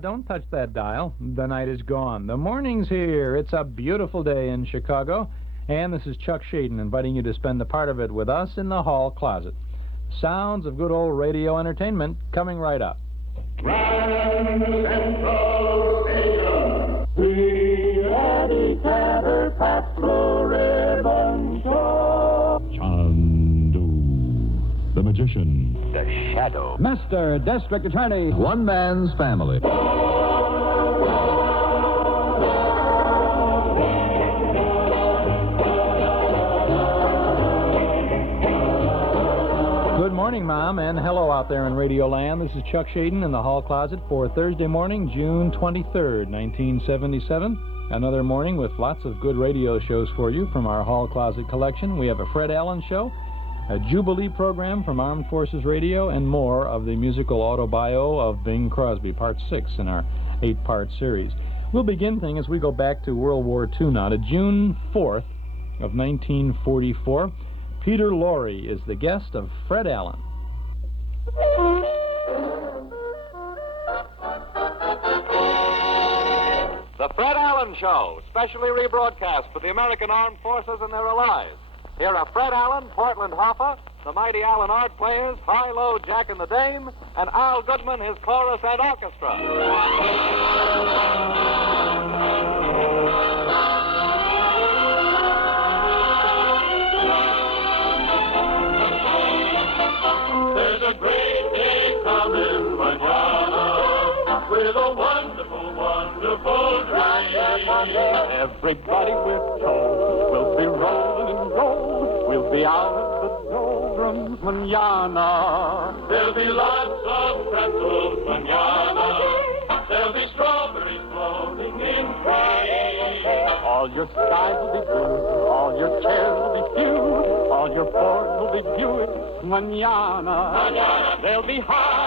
Don't touch that dial. The night is gone. The morning's here. It's a beautiful day in Chicago. And this is Chuck Shaden inviting you to spend a part of it with us in the hall closet. Sounds of good old radio entertainment coming right up. Grand Central Station. The Eddie Cantor Pat Blue Ribbon Show. Chandu, the magician. The Shadow. Master District Attorney. One man's family. Good morning, Mom, and hello out there in Radio Land. This is Chuck Shaden in the hall closet for Thursday morning, June 23rd, 1977. Another morning with lots of good radio shows for you from our hall closet collection. We have a Fred Allen show, a Jubilee program from Armed Forces Radio, and more of the musical autobio of Bing Crosby, Part 6 in our 8-part series. We'll begin things as we go back to World War II now, to June 4th of 1944. Peter Lorre is the guest of Fred Allen. The Fred Allen Show, specially rebroadcast for the American Armed Forces and their allies. Here are Fred Allen, Portland Hoffa, the mighty Allen Art Players, High-Low Jack and the Dame, and Al Goodman, his chorus and orchestra. There's a great day coming, manana, with a wonderful, wonderful dream. Everybody we're told will be rolling and roll. We'll be out of the doldrums manana. There'll be lots of pretzels, manana. There'll be strawberries floating in cream. All your skies will be blue, all your chairs will be few, all your boards will be Buick manana. Manana. They'll be high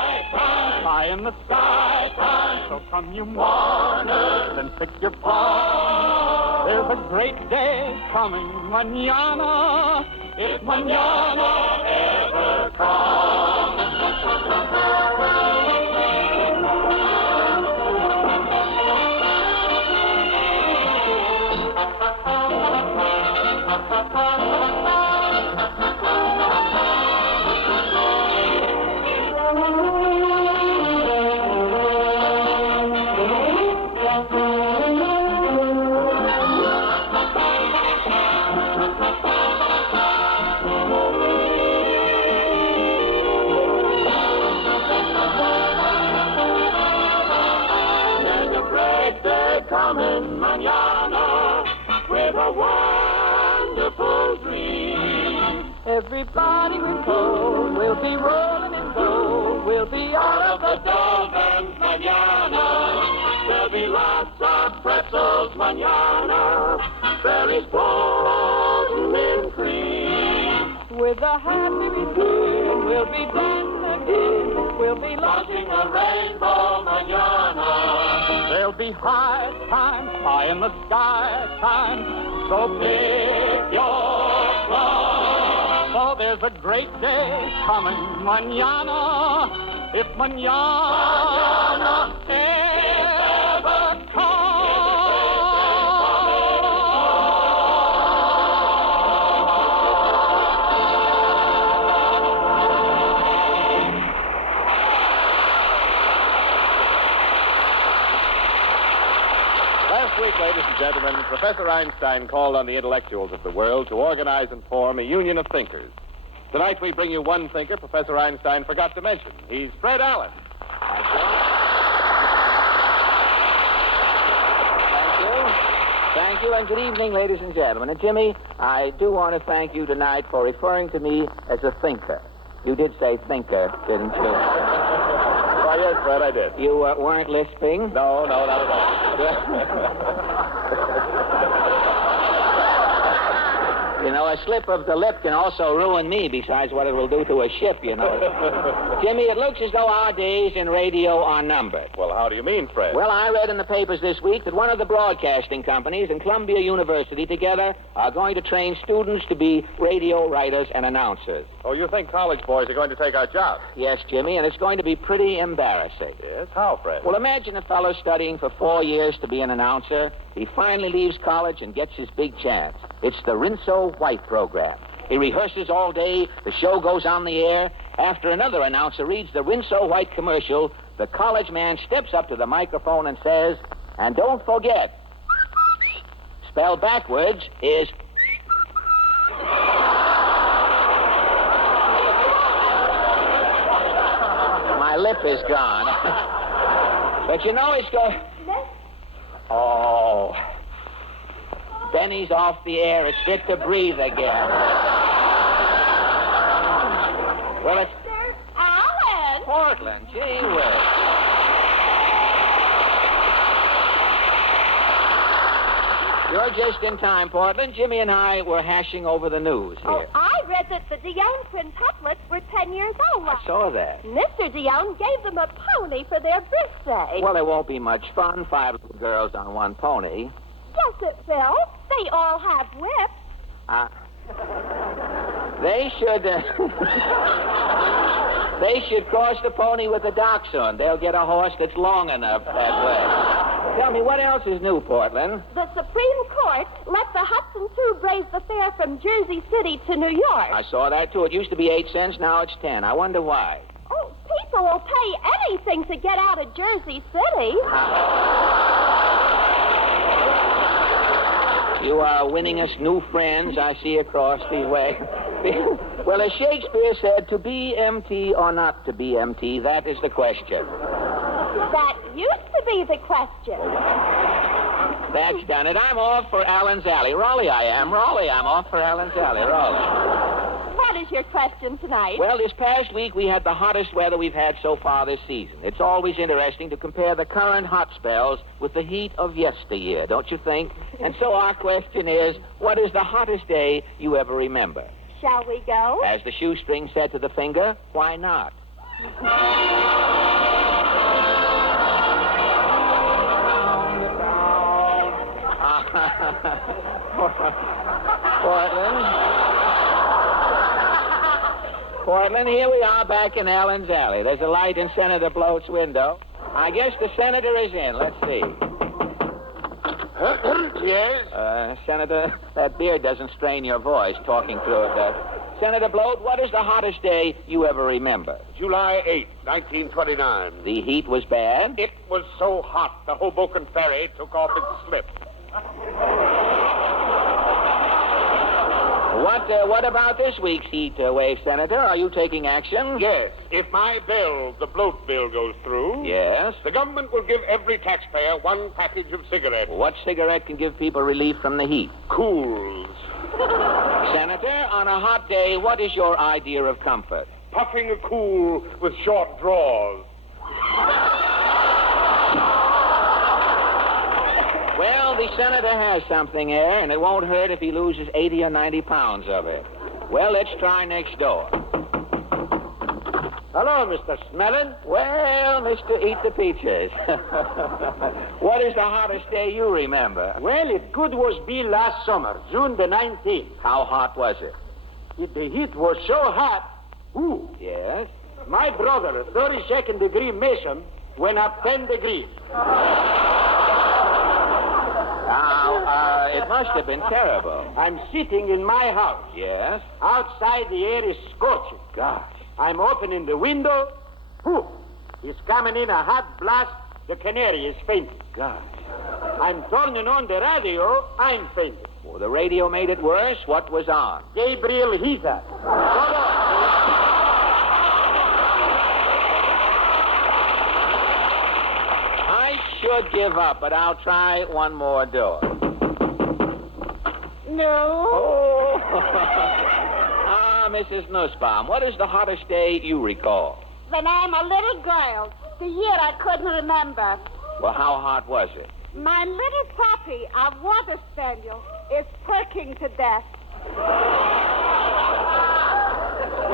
in the sky time. So come you Mourners, and pick your palm. There's a great day coming manana, if manana ever come. Coming manana with a wonderful dream. Everybody we're told will be rolling in gold. We'll be Out of the doldrums manana. There'll be lots of pretzels manana. Berries floating in cream. with a happy return. We'll be dancing again. We'll be Launching a rainbow manana. There'll be high times, high in the sky times. So pick your plum. For there's a great day coming, mañana. If mañana ever comes. Last week, ladies and gentlemen, Professor Einstein called on the intellectuals of the world to organize and form a union of thinkers. Tonight we bring you one thinker Professor Einstein forgot to mention. He's Fred Allen. Thank you, and good evening, ladies and gentlemen. And, Jimmy, I do want to thank you tonight for referring to me as a thinker. You did say thinker, didn't you? Why, yes, Fred, I did. You weren't lisping? No, not at all. You know, a slip of the lip can also ruin me, besides what it will do to a ship, you know. Jimmy, it looks as though our days in radio are numbered. Well, how do you mean, Fred? Well, I read in the papers this week that one of the broadcasting companies and Columbia University together are going to train students to be radio writers and announcers. Oh, you think college boys are going to take our jobs? Yes, Jimmy, and it's going to be pretty embarrassing. Yes? How, Fred? Well, imagine a fellow studying for 4 years to be an announcer. He finally leaves college and gets his big chance. It's the Rinso-White program. He rehearses all day. The show goes on the air. After another announcer reads the Rinso-White commercial, the college man steps up to the microphone and says, and don't forget, spelled backwards is... My lip is gone. But you know it's going... Oh. Benny's off the air. It's fit to breathe again. Well, it's... Alan! Portland. Gee whiz. You're just in time, Portland. Jimmy and I were hashing over the news here. Oh, I read that the DeYoung quintuplets were 10 years old. I saw that. Mr. DeYoung gave them a pony for their birthday. Well, it won't be much fun. 5 little girls on one pony. Yes, it will. They all have whips. They should... they should cross the pony with the dachshund. They'll get a horse that's long enough that way. Tell me, what else is new, Portland? The Supreme Court let the Hudson Tube raise the fare from Jersey City to New York. I saw that, too. It used to be 8 cents. Now it's 10. I wonder why. Oh, people will pay anything to get out of Jersey City. You are winning us new friends, I see, across the way. Well, as Shakespeare said, to be MT or not to be MT, that is the question. That used to be the question. That's done it. I'm off for Allen's Alley. Raleigh, I am. Raleigh, I'm off for Allen's Alley. Raleigh. What is your question tonight? Well, this past week we had the hottest weather we've had so far this season. It's always interesting to compare the current hot spells with the heat of yesteryear, don't you think? And so our question is, what is the hottest day you ever remember? Shall we go? As the shoestring said to the finger, why not? Portland, here we are back in Allen's Alley. There's a light in Senator Bloat's window. I guess the senator is in. Let's see. Yes? Senator, that beard doesn't strain your voice talking through it. Senator Bloat, what is the hottest day you ever remember? July 8, 1929. The heat was bad? It was so hot, the Hoboken ferry took off its slip. What about this week's heat wave, Senator? Are you taking action? Yes. If my bill, the bloat bill, goes through... Yes? The government will give every taxpayer 1 package of cigarettes. What cigarette can give people relief from the heat? Cools. Senator, on a hot day, what is your idea of comfort? Puffing a cool with short draws. Well, the senator has something there, and it won't hurt if he loses 80 or 90 pounds of it. Well, let's try next door. Hello, Mr. Smellin. Well, Mr. Eat the Peaches. What is the hottest day you remember? Well, it could was be last summer, June the 19th. How hot was it? The heat was so hot. Ooh, Yes? my brother, 32nd degree Mason, went up 10 degrees. Now, it must have been terrible. I'm sitting in my house. Yes? Outside, the air is scorching. Gosh. I'm opening the window. Poof! It's coming in a hot blast. The canary is fainting. Gosh. I'm turning on the radio. I'm fainting. Well, the radio made it worse. What was on? Gabriel Heather. I should give up, but I'll try one more door. No. Oh. Mrs. Nussbaum, what is the hottest day you recall? When I'm a little girl, the year I couldn't remember. Well, how hot was it? My little puppy, a water spaniel, is perking to death.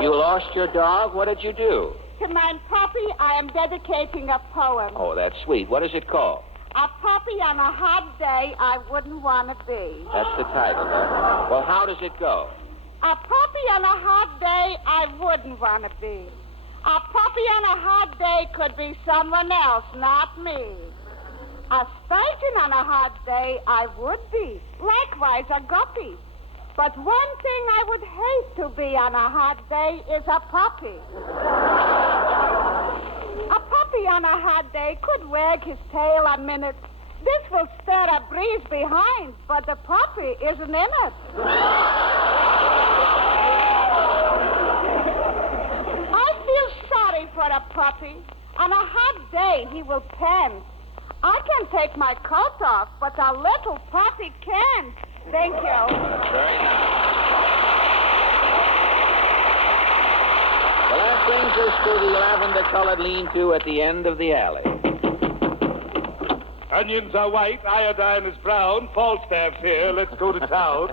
You lost your dog? What did you do? To my puppy, I am dedicating a poem. Oh, that's sweet. What is it called? A puppy on a hot day I wouldn't want to be. That's the title, huh? Well, how does it go? A puppy on a hot day I wouldn't want to be. A puppy on a hot day could be someone else, not me. A spanking on a hot day I would be. Likewise, a guppy. But one thing I would hate to be on a hot day is a puppy. A puppy on a hot day could wag his tail a minute. This will stir a breeze behind, but the puppy isn't in it. I feel sorry for a puppy. On a hot day, he will pant. I can take my coat off, but a little puppy can't. Thank you. Very nice. Well, that brings us to the lavender-colored lean-to at the end of the alley. Onions are white, iodine is brown, Falstaff's here, let's go to town.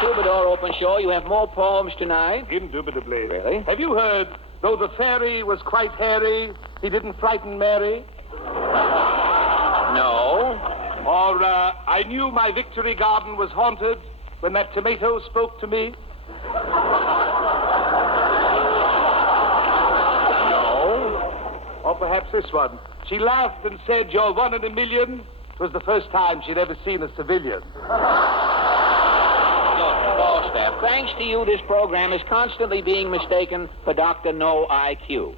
Troubadour Open Show, you have more poems tonight? Indubitably. Really? Have you heard, though the fairy was quite hairy, he didn't frighten Mary? No. Or, I knew my victory garden was haunted when that tomato spoke to me? Or perhaps this one. She laughed and said, "You're one in a million." It was the first time she'd ever seen a civilian. Falstaff, thanks to you, this program is constantly being mistaken for Dr. No IQ.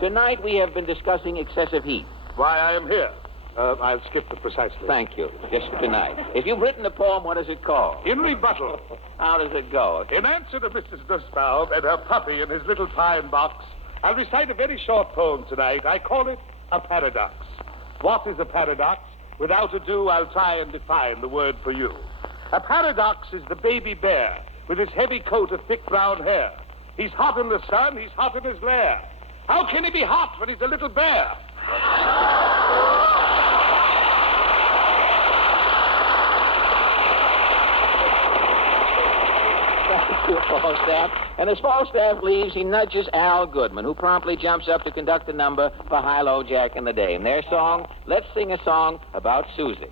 Tonight we have been discussing excessive heat. Why I am here. I'll skip the precisely. Thank you. Just tonight. If you've written a poem, what is it called? In rebuttal. How does it go? In answer to Mrs. Nussbaum and her puppy in his little pine box, I'll recite a very short poem tonight. I call it a paradox. What is a paradox? Without ado, I'll try and define the word for you. A paradox is the baby bear with his heavy coat of thick brown hair. He's hot in the sun, he's hot in his lair. How can he be hot when he's a little bear? Falstaff. And as Falstaff leaves, he nudges Al Goodman, who promptly jumps up to conduct the number for High-Low Jack and the Dame. Their song, Let's Sing a Song About Susie.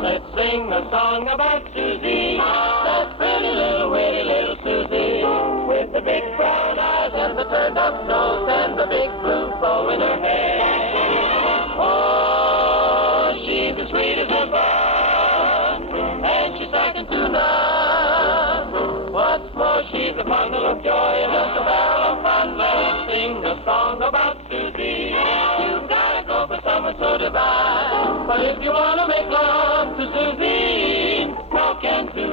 Let's sing a song about Susie, that pretty little, witty little Susie, with the big brown eyes and the turned-up nose and the big blue bow in her hair. Oh, she's as sweet as a bun, and she's second to none. What's more, she's a bundle of joy and just a barrel of fun. Let's sing a song about Susie. You've got to go for someone so divine. But if you want to make love to Susie, no can do,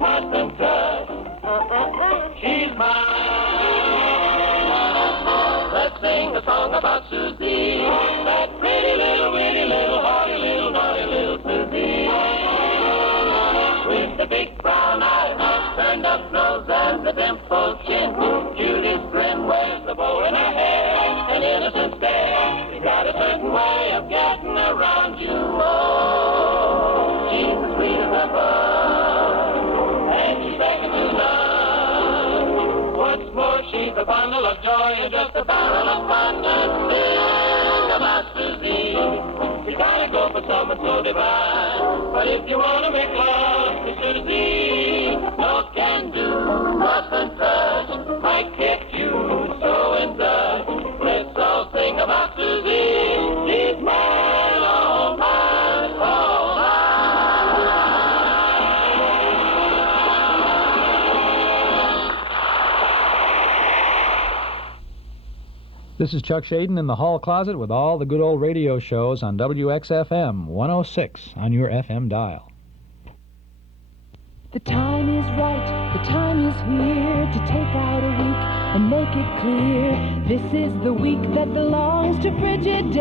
must and trust. She's mine. Let's sing a song about Susie, that pretty little, witty little, haughty little, naughty little Susie. With the big brown eyes, turned up nose, and the dimpled chin, Judy's grin, wears the bow in her hair, an innocent stare. She's got a certain way of getting around you. Oh, she's the sweet as a bun, and she's second to none. What's more, she's a bundle of joy and just a barrel of fun. And sing about Susie. You gotta go for someone so divine. But if you want to make love to Susie, no can do, mustn't touch. Might get you so in touch. Let's all sing about Susie. She's mine, all mine, all This is Chuck Shaden in the hall closet with all the good old radio shows on WXFM 106 on your FM dial. The time is right, the time is here to take out a week and make it clear. This is the week that belongs to Frigidaire.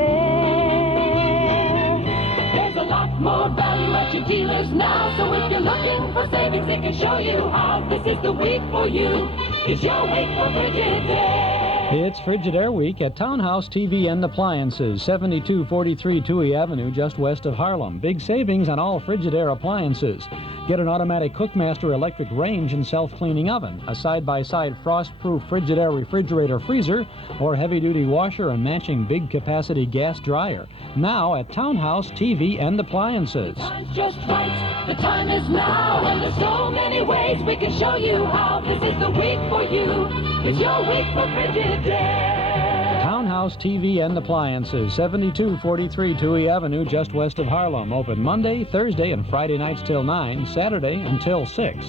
There's a lot more value at your dealers now, so if you're looking for savings, they can show you how. This is the week for you. It's your week for Frigidaire. It's Frigidaire Week at Townhouse TV and Appliances, 7243 Touhy Avenue, just west of Harlem. Big savings on all Frigidaire appliances. Get an automatic Cookmaster electric range and self-cleaning oven, a side-by-side frost-proof Frigidaire refrigerator freezer, or heavy-duty washer and matching big-capacity gas dryer. Now at Townhouse TV and Appliances. Time's just right, the time is now, and there's so many ways we can show you how. This is the week for you. It's your week for Frigidaire. Townhouse TV and Appliances, 7243 Touhy Avenue, just west of Harlem. Open Monday, Thursday, and Friday nights till 9, Saturday until 6.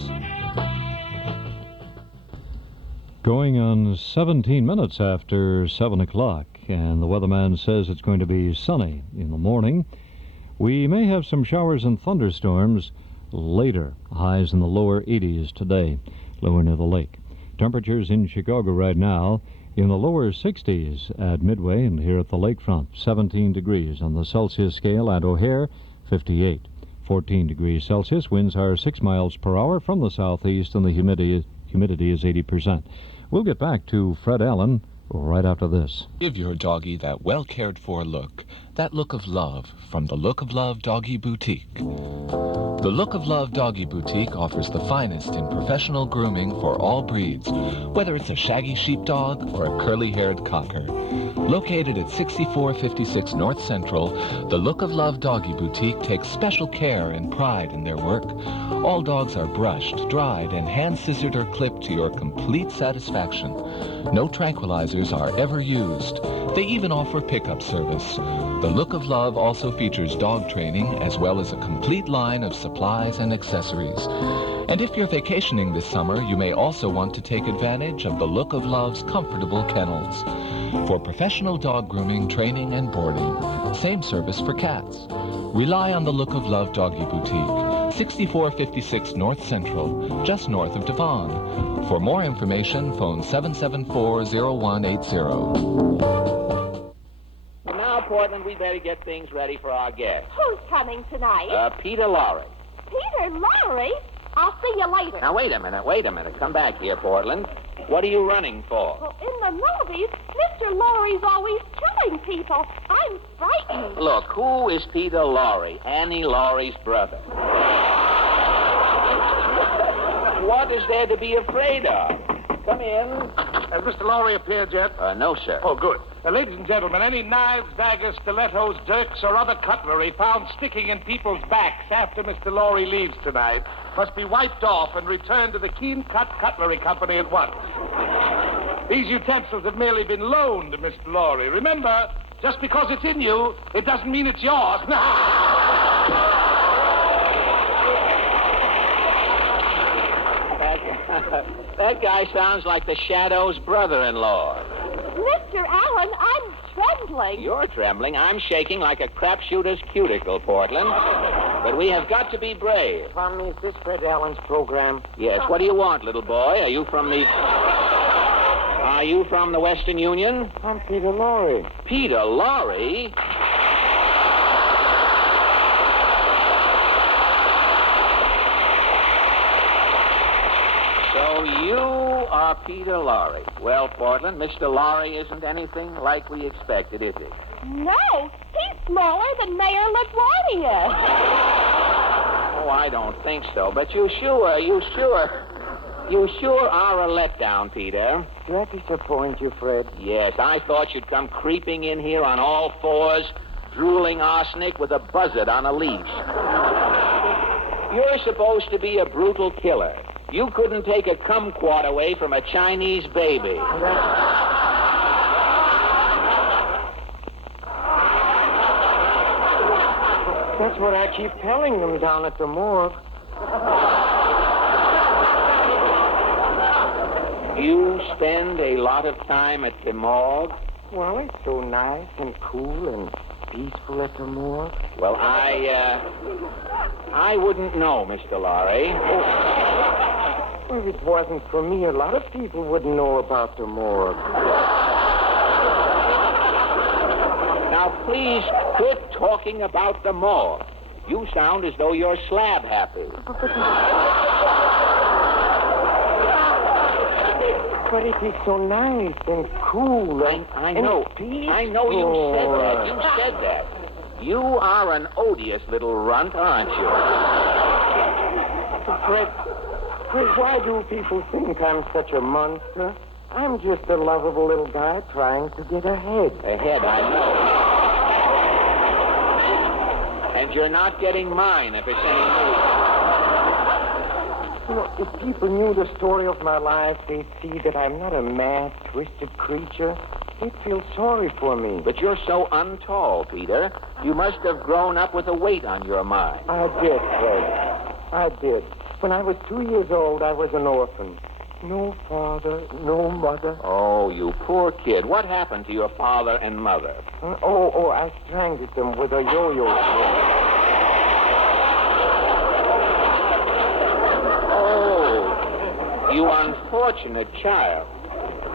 Going on 17 minutes after 7 o'clock, and the weatherman says it's going to be sunny in the morning. We may have some showers and thunderstorms later. Highs in the lower 80s today, lower near the lake. Temperatures in Chicago right now in the lower 60s at Midway and here at the lakefront. 17 degrees on the Celsius scale at O'Hare, 58. 14 degrees Celsius. Winds are 6 miles per hour from the southeast, and the humidity is 80%. We'll get back to Fred Allen right after this. Give your doggy that well-cared-for look, that look of love, from the Look of Love Doggy Boutique. The Look of Love Doggy Boutique offers the finest in professional grooming for all breeds, whether it's a shaggy sheepdog or a curly-haired cocker. Located at 6456 North Central, the Look of Love Doggy Boutique takes special care and pride in their work. All dogs are brushed, dried, and hand-scissored or clipped to your complete satisfaction. No tranquilizers are ever used. They even offer pickup service. The Look of Love also features dog training as well as a complete line of supplies and accessories. And if you're vacationing this summer, you may also want to take advantage of the Look of Love's comfortable kennels. For professional dog grooming, training, and boarding, same service for cats. Rely on the Look of Love Doggy Boutique, 6456 North Central, just north of Devon. For more information, phone 774-0180. Now, Portland, we better get things ready for our guest. Who's coming tonight? Peter Lorre. Peter Lorre? I'll see you later. Now, wait a minute. Come back here, Portland. What are you running for? Well, in the movies, Mr. Lorre's always killing people. I'm frightened. Look, who is Peter Lorre? Annie Laurie's brother. What is there to be afraid of? Come in. Has Mr. Lorre appeared yet? No, sir. Oh, good. Ladies and gentlemen, any knives, daggers, stilettos, dirks, or other cutlery found sticking in people's backs after Mr. Lorre leaves tonight must be wiped off and returned to the Keen Cut Cutlery Company at once. These utensils have merely been loaned to Mr. Lorre. Remember, just because it's in you, it doesn't mean it's yours. That guy sounds like the Shadow's brother-in-law. Mr. Allen, I'm trembling. You're trembling. I'm shaking like a crapshooter's cuticle, Portland. But we have got to be brave. Tommy, is this Fred Allen's program? Yes. What do you want, little boy? Are you from the Western Union? I'm Peter Lorre. Peter Lorre? So you are Peter Lorre. Well, Portland, Mr. Lorre isn't anything like we expected, is he? No, he's smaller than Mayor LaGuardia. Oh, I don't think so. But you sure are a letdown, Peter. Do I disappoint you, Fred? Yes, I thought you'd come creeping in here on all fours, drooling arsenic with a buzzard on a leash. You're supposed to be a brutal killer. You couldn't take a kumquat away from a Chinese baby. That's what I keep telling them down at the morgue. You spend a lot of time at the morgue? Well, it's so nice and cool and peaceful at the morgue. Well, I wouldn't know, Mr. Lorre. Well, if it wasn't for me, a lot of people wouldn't know about the morgue. Now, please quit talking about the morgue. You sound as though you're slab happy. But it is so nice and cool and I know. peaceful. I know you said that. You said that. You are an odious little runt, aren't you? Fred, why do people think I'm such a monster? I'm just a lovable little guy trying to get ahead. Ahead, I know. And you're not getting mine, if it's any news. You know, if people knew the story of my life, they'd see that I'm not a mad, twisted creature. They'd feel sorry for me. But you're so untall, Peter. You must have grown up with a weight on your mind. I did, Fred. I did. When I was 2 years old, I was an orphan. No father, no mother. Oh, you poor kid. What happened to your father and mother? I strangled them with a yo-yo. Oh, you unfortunate child.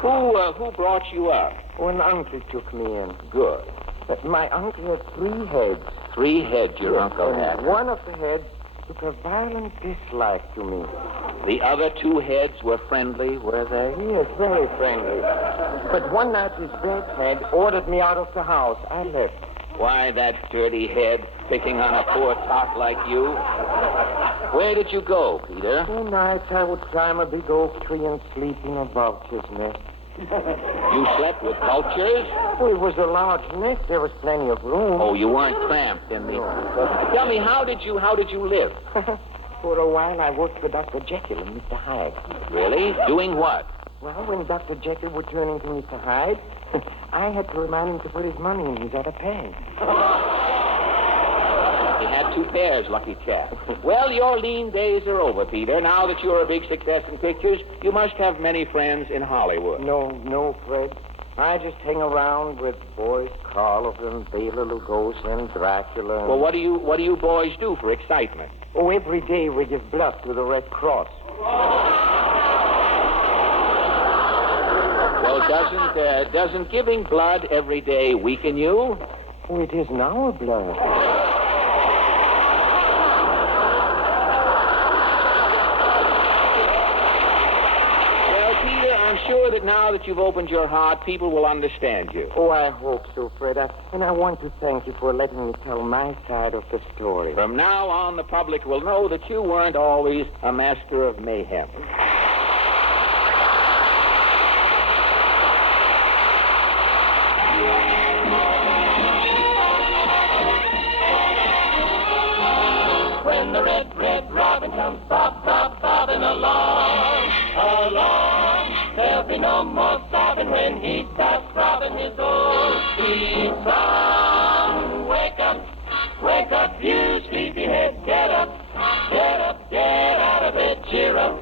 Who brought you up? Oh, an uncle took me in. Good. But my uncle had 3 heads. 3 heads your uncle had. And one of the heads took a violent dislike to me. The other 2 heads were friendly, were they? Yes, very friendly. But one night his great head ordered me out of the house. I left. Why, that dirty head picking on a poor tot like you? Where did you go, Peter? Two nights I would climb a big oak tree and sleep in a vulture's nest. You slept with vultures? Well, it was a large nest. There was plenty of room. Oh, you weren't cramped in the... Tell me, how did you live? For a while, I worked for Dr. Jekyll and Mr. Hyde. Really? Doing what? Well, when Dr. Jekyll would turn into Mr. Hyde, I had to remind him to put his money in his other pants. He had 2 pairs, lucky chap. Well, your lean days are over, Peter. Now that you're a big success in pictures, you must have many friends in Hollywood. No, Fred. I just hang around with Boris Karloff and Bela Lugosi and Dracula. Well, what do you boys do for excitement? Oh, every day we give blood to the Red Cross. Well, doesn't giving blood every day weaken you? Oh, it is now a blood. Sure that now that you've opened your heart, people will understand you. Oh, I hope so, Fred. And I want to thank you for letting me tell my side of the story. From now on, the public will know that you weren't always a master of mayhem. When the red robin comes bobbing along. There'll be no more sobbing when he starts throbbing his old sweet song. Wake up, you sleepyhead, get up, get out of bed, cheer up,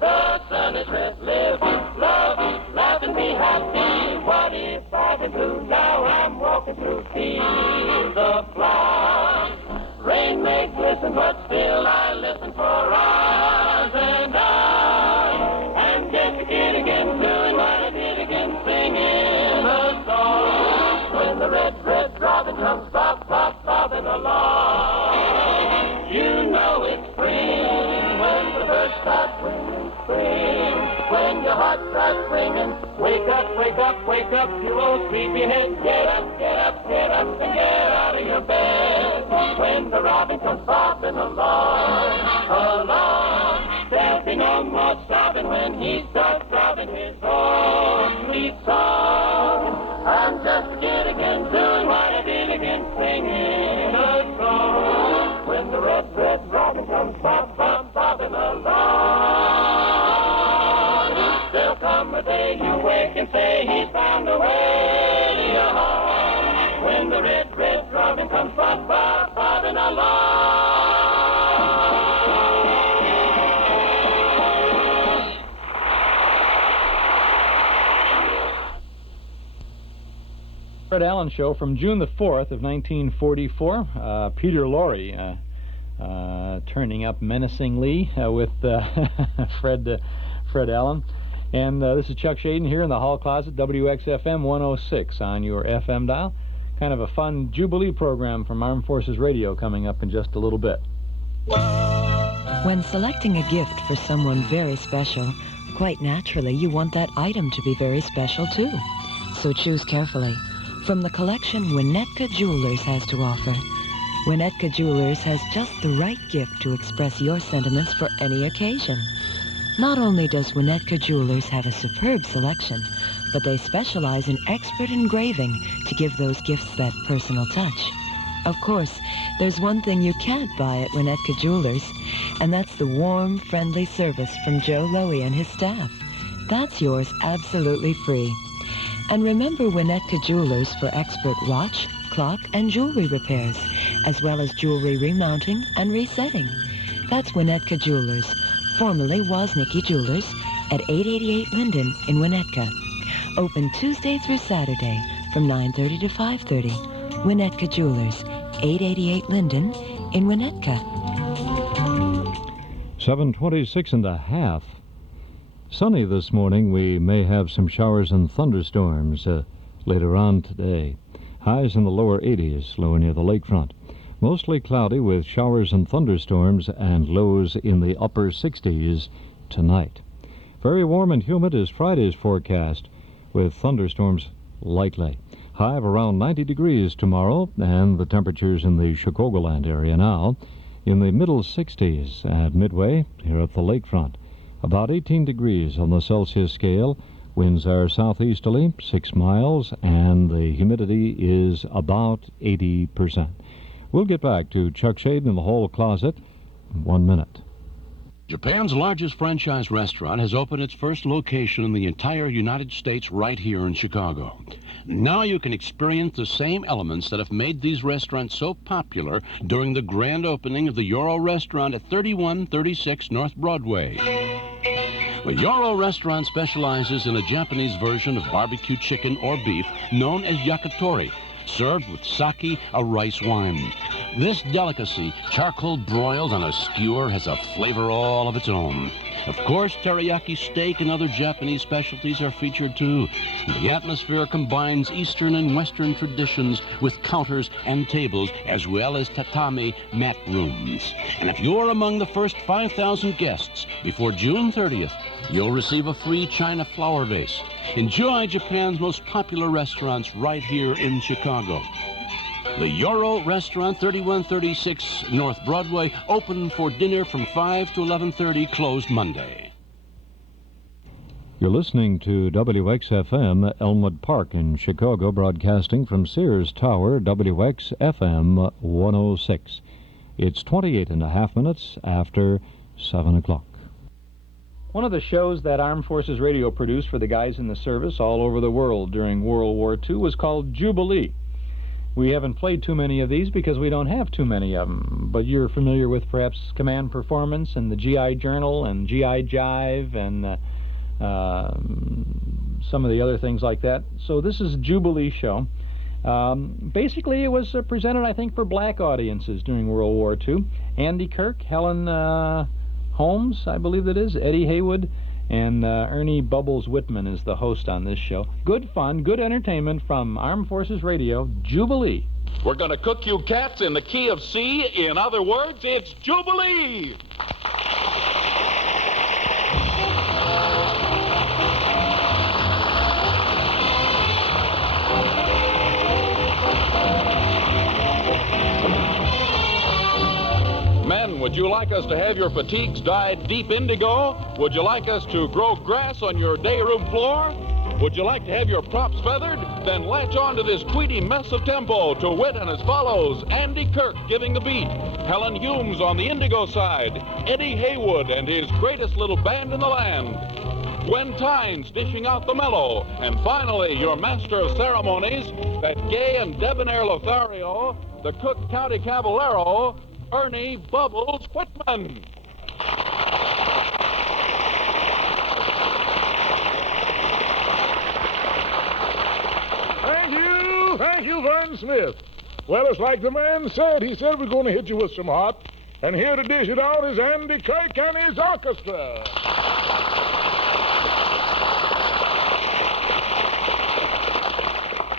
the sun is red, live, love, laugh and be happy. What if I've been blue? Now I'm walking through fields of flowers. Rain may glisten, but still I listen for hours and hours. And just a kid again, doing what I did again, singing a song. When the red robin comes bobbing along, you know it's spring. When the birds start spring. When your heart starts singing, wake up, you old sleepyhead. Get up, and get out of your bed. When the robin comes bobbing along, there'll be no more sobbing when he starts throbbing his own sweet song. I'm just a kid again, doing what I did again, singing a song. When the red robin comes bobbing along, there'll come a day you wake and say he's found a way to your heart. When the red robin comes bobbing along. Fred Allen Show from June the 4th of 1944. Peter Lorre turning up menacingly with Fred Allen. And this is Chuck Shaden here in the hall closet, WXFM 106 on your FM dial. Kind of a fun Jubilee program from Armed Forces Radio coming up in just a little bit. When selecting a gift for someone very special, Quite naturally, you want that item to be very special, too. So choose carefully from the collection Winnetka Jewelers has to offer. Winnetka Jewelers has just the right gift to express your sentiments for any occasion. Not only does Winnetka Jewelers have a superb selection, but they specialize in expert engraving to give those gifts that personal touch. Of course, there's one thing you can't buy at Winnetka Jewelers, and that's the warm, friendly service from Joe Lowy and his staff. That's yours absolutely free. And remember Winnetka Jewelers for expert watch, clock, and jewelry repairs, as well as jewelry remounting and resetting. That's Winnetka Jewelers, formerly Woznicki Jewelers, at 888 Linden in Winnetka. Open Tuesday through Saturday from 9:30 to 5:30. Winnetka Jewelers, 888 Linden in Winnetka. 7:26 and a half. Sunny this morning. We may have some showers and thunderstorms later on today. Highs in the lower 80s, lower near the lakefront. Mostly cloudy with showers and thunderstorms, and lows in the upper 60s tonight. Very warm and humid is Friday's forecast, with thunderstorms likely. High of around 90 degrees tomorrow, and the temperatures in the Chicagoland area now in the middle 60s at Midway here at the lakefront. About 18 degrees on the Celsius scale. Winds are southeasterly, 6 miles, and the humidity is about 80%. We'll get back to Chuck Shaden in the hall closet in 1 minute. Japan's largest franchise restaurant has opened its first location in the entire United States right here in Chicago. Now you can experience the same elements that have made these restaurants so popular during the grand opening of the Yoro restaurant at 3136 North Broadway. The Yoro restaurant specializes in a Japanese version of barbecue chicken or beef known as yakitori, served with sake, a rice wine. This delicacy, charcoal broiled on a skewer, has a flavor all of its own. Of course, teriyaki steak and other Japanese specialties are featured too. The atmosphere combines Eastern and Western traditions with counters and tables, as well as tatami mat rooms. And if you're among the first 5,000 guests before June 30th, you'll receive a free china flower vase. Enjoy Japan's most popular restaurants right here in Chicago. The Yoro Restaurant, 3136 North Broadway, open for dinner from 5 to 11:30, closed Monday. You're listening to WXFM Elmwood Park in Chicago, broadcasting from Sears Tower, WXFM 106. It's 28 and a half minutes after 7 o'clock. One of the shows that Armed Forces Radio produced for the guys in the service all over the world during World War II was called Jubilee. We haven't played too many of these because we don't have too many of them, but you're familiar with perhaps Command Performance and the GI Journal and GI Jive and some of the other things like that. So this is a Jubilee show. Basically, it was presented, I think, for black audiences during World War II. Andy Kirk, Helen Holmes, I believe that is, Eddie Heywood, and Ernie Bubbles Whitman is the host on this show. Good fun, good entertainment from Armed Forces Radio, Jubilee. We're going to cook you cats in the key of C. In other words, it's Jubilee! Men, would you like us to have your fatigues dyed deep indigo? Would you like us to grow grass on your day room floor? Would you like to have your props feathered? Then latch on to this tweety mess of tempo, to wit and as follows: Andy Kirk giving the beat, Helen Humes on the indigo side, Eddie Heywood and his greatest little band in the land, Gwen Tynes dishing out the mellow, and finally your master of ceremonies, that gay and debonair Lothario, the Cook County Caballero, Ernie Bubbles Whitman. Thank you, Vern Smith. Well, it's like the man said. He said we're going to hit you with some hot. And here to dish it out is Andy Kirk and his orchestra.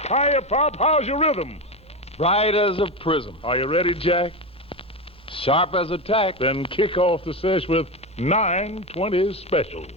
Hiya, Pop. How's your rhythm? Bright as a prism. Are you ready, Jack? Sharp as a tack. Then kick off the sesh with 920 Special.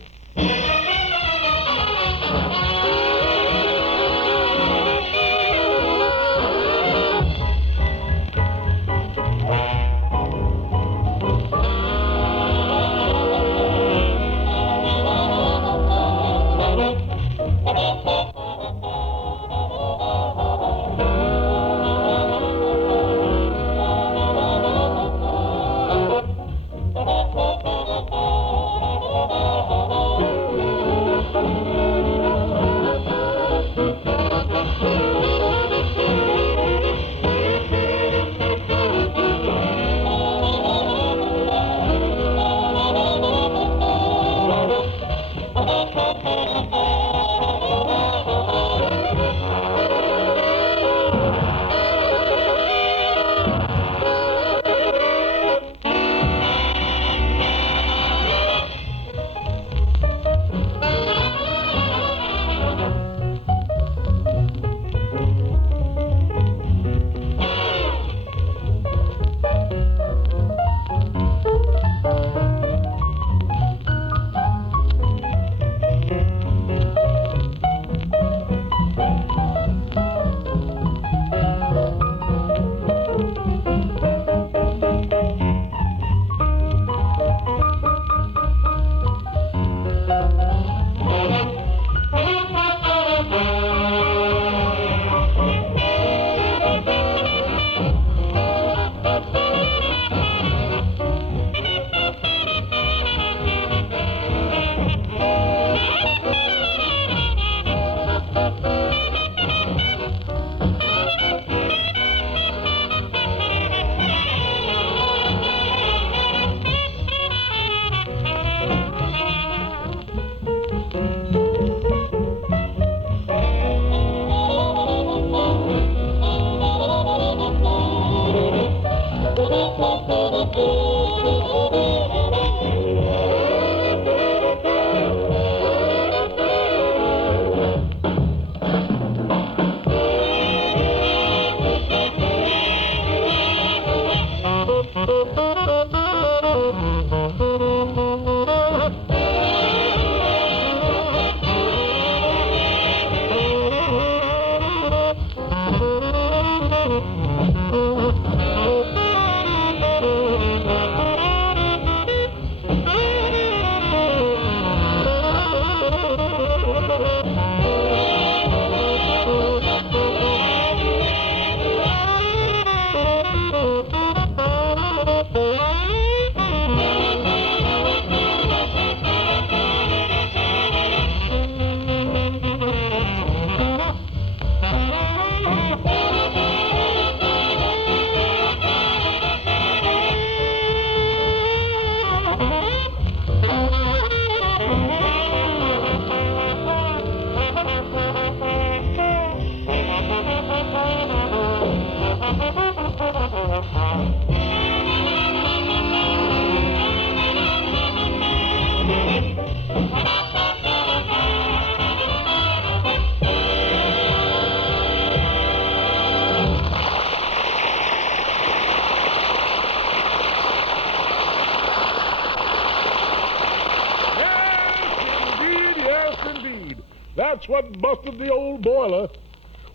that's what busted the old boiler.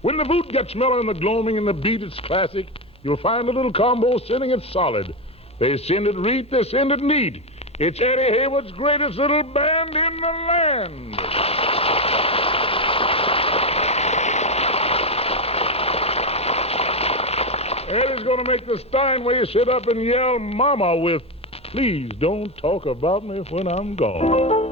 When the boot gets mellow and the gloaming and the beat is classic, you'll find the little combo sending it solid. They send it reet, they send it neat. It's Eddie Heywood's greatest little band in the land. Eddie's gonna make the Steinway sit up and yell mama with, please don't talk about me when I'm gone.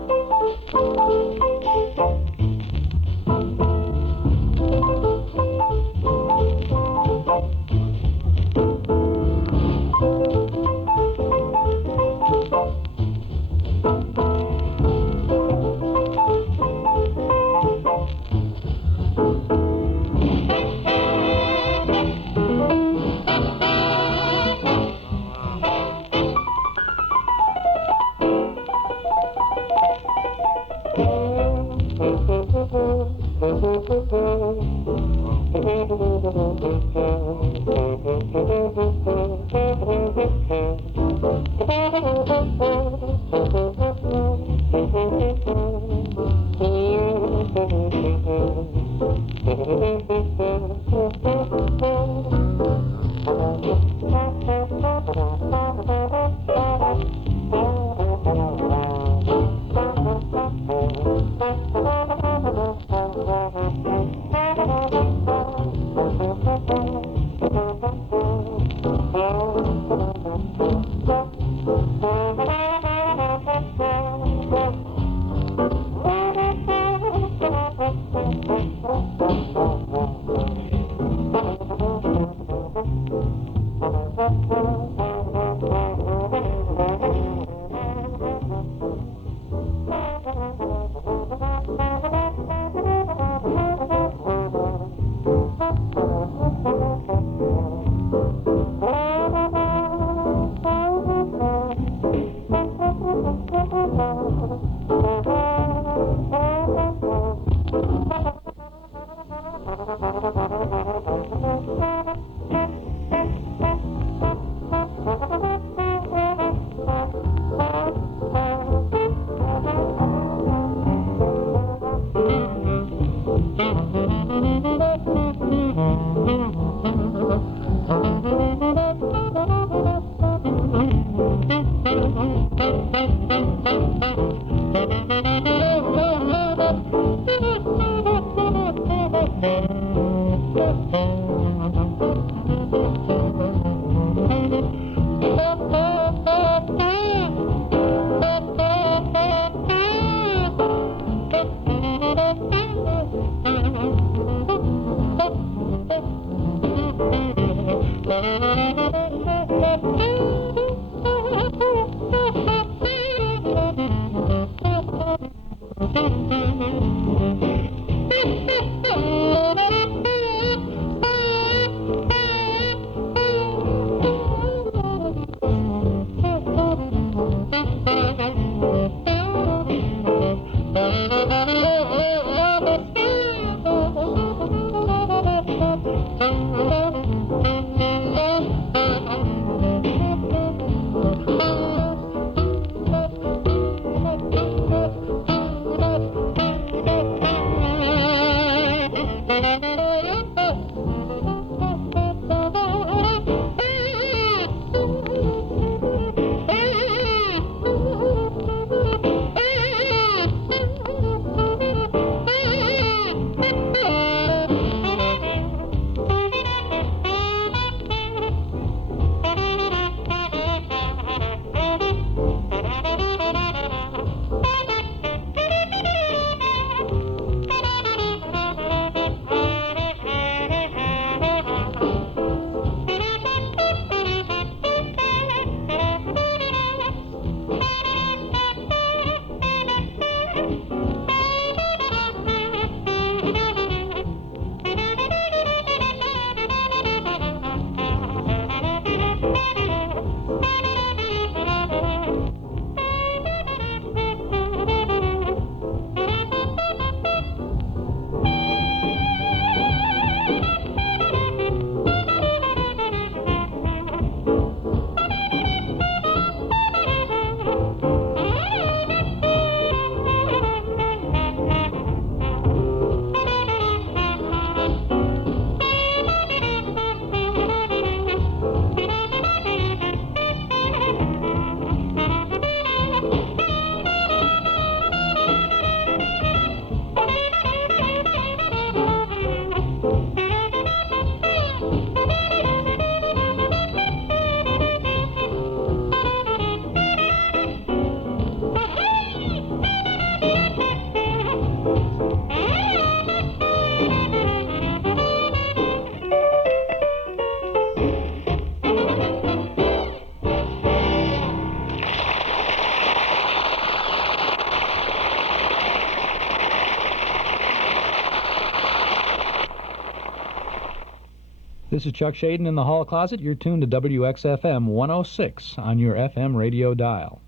This is Chuck Shaden in the hall closet. You're tuned to WXFM 106 on your FM radio dial.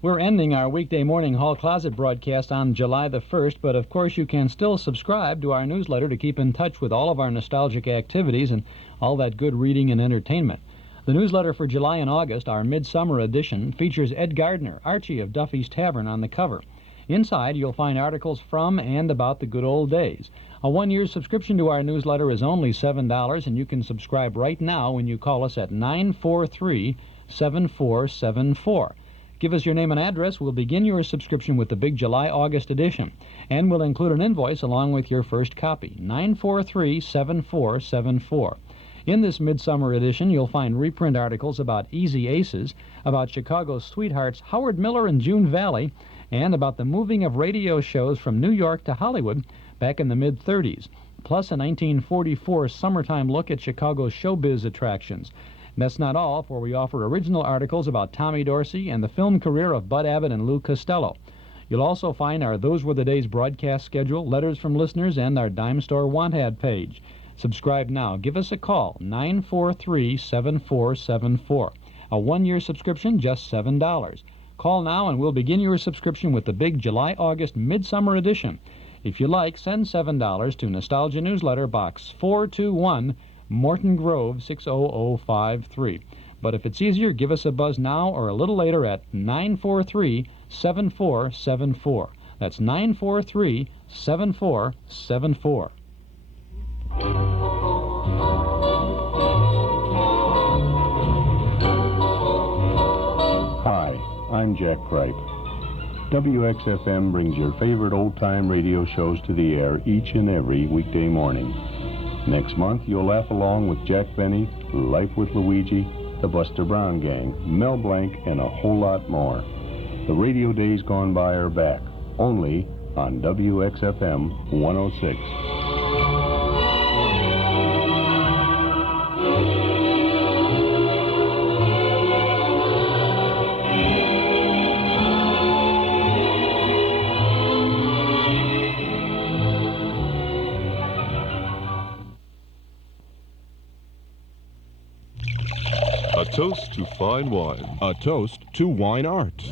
We're ending our weekday morning hall closet broadcast on July the 1st, but of course you can still subscribe to our newsletter to keep in touch with all of our nostalgic activities and all that good reading and entertainment. The newsletter for July and August, our midsummer edition, features Ed Gardner, Archie of Duffy's Tavern, on the cover. Inside, you'll find articles from and about the good old days. A one-year subscription to our newsletter is only $7, and you can subscribe right now when you call us at 943-7474. Give us your name and address. We'll begin your subscription with the big July-August edition, and we'll include an invoice along with your first copy. 943-7474. In this midsummer edition, you'll find reprint articles about Easy Aces, about Chicago's sweethearts Howard Miller and June Valley, and about the moving of radio shows from New York to Hollywood back in the mid-30s, plus a 1944 summertime look at Chicago's showbiz attractions. And that's not all, for we offer original articles about Tommy Dorsey and the film career of Bud Abbott and Lou Costello. You'll also find our Those Were the Days broadcast schedule, letters from listeners, and our Dime Store Want Ad page. Subscribe now. Give us a call, 943-7474. A one-year subscription, just $7. Call now and we'll begin your subscription with the big July-August Midsummer Edition. If you like, send $7 to Nostalgia Newsletter Box 421, Morton Grove 60053. But if it's easier, give us a buzz now or a little later at 943-7474. That's 943-7474. Hi, I'm Jack Bright. WXFM brings your favorite old-time radio shows to the air each and every weekday morning. Next month, you'll laugh along with Jack Benny, Life with Luigi, the Buster Brown Gang, Mel Blanc, and a whole lot more. The radio days gone by are back, only on WXFM 106. A toast to fine wine. A toast to wine art.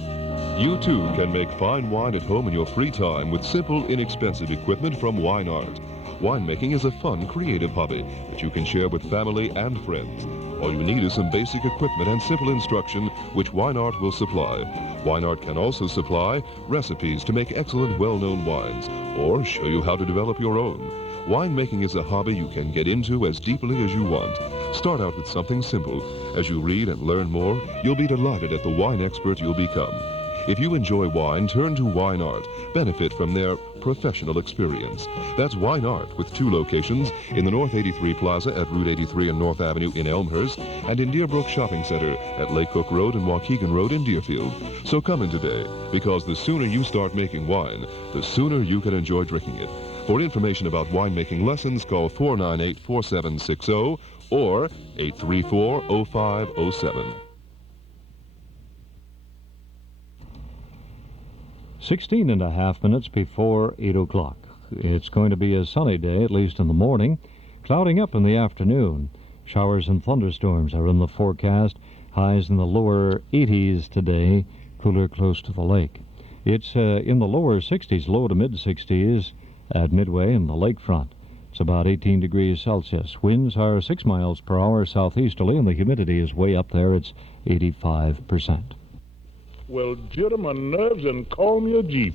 You too can make fine wine at home in your free time with simple, inexpensive equipment from Wine Art. Winemaking is a fun, creative hobby that you can share with family and friends. All you need is some basic equipment and simple instruction, which Wine Art will supply. Wine Art can also supply recipes to make excellent, well-known wines, or show you how to develop your own. Winemaking is a hobby you can get into as deeply as you want. Start out with something simple. As you read and learn more, you'll be delighted at the wine expert you'll become. If you enjoy wine, turn to Wine Art. Benefit from their professional experience. That's Wine Art, with 2 locations, in the North 83 Plaza at Route 83 and North Avenue in Elmhurst, and in Deerbrook Shopping Center at Lake Cook Road and Waukegan Road in Deerfield. So come in today, because the sooner you start making wine, the sooner you can enjoy drinking it. For information about winemaking lessons, call 498-4760 or 834-0507. 16 and a half minutes before 8 o'clock. It's going to be a sunny day, at least in the morning. Clouding up in the afternoon. Showers and thunderstorms are in the forecast. Highs in the lower 80s today, cooler close to the lake. It's in the lower 60s, low to mid-60s at Midway and the lakefront. It's about 18 degrees Celsius. Winds are 6 miles per hour southeasterly, and the humidity is way up there. It's 85%. Well, jit 'em on nerves and call me a Jeep.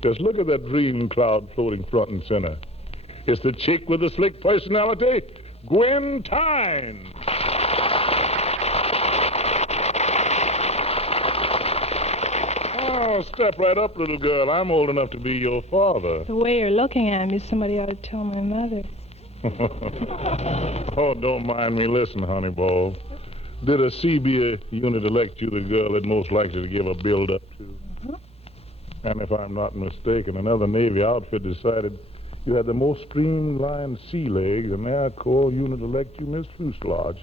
Just look at that dream cloud floating front and center. It's the chick with the slick personality, Gwen Tyne. Oh, step right up, little girl. I'm old enough to be your father. The way you're looking at me, somebody ought to tell my mother. Oh, don't mind me. Listen, Honeyball. Did a CB unit elect you the girl that most likely to give a build-up to? And if I'm not mistaken, another Navy outfit decided you had the most streamlined sea legs, and their Corps unit elect you Miss Fuselage.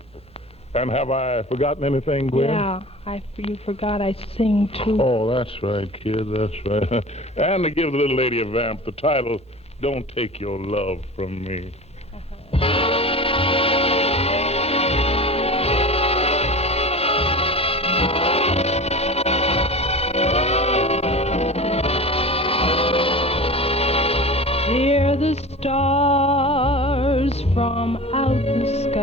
And have I forgotten anything, Gwen? Yeah, you forgot I sing, too. Oh, that's right, kid, that's right. And to give the little lady a vamp, the title, Don't Take Your Love From Me. Hear the stars from out the sky,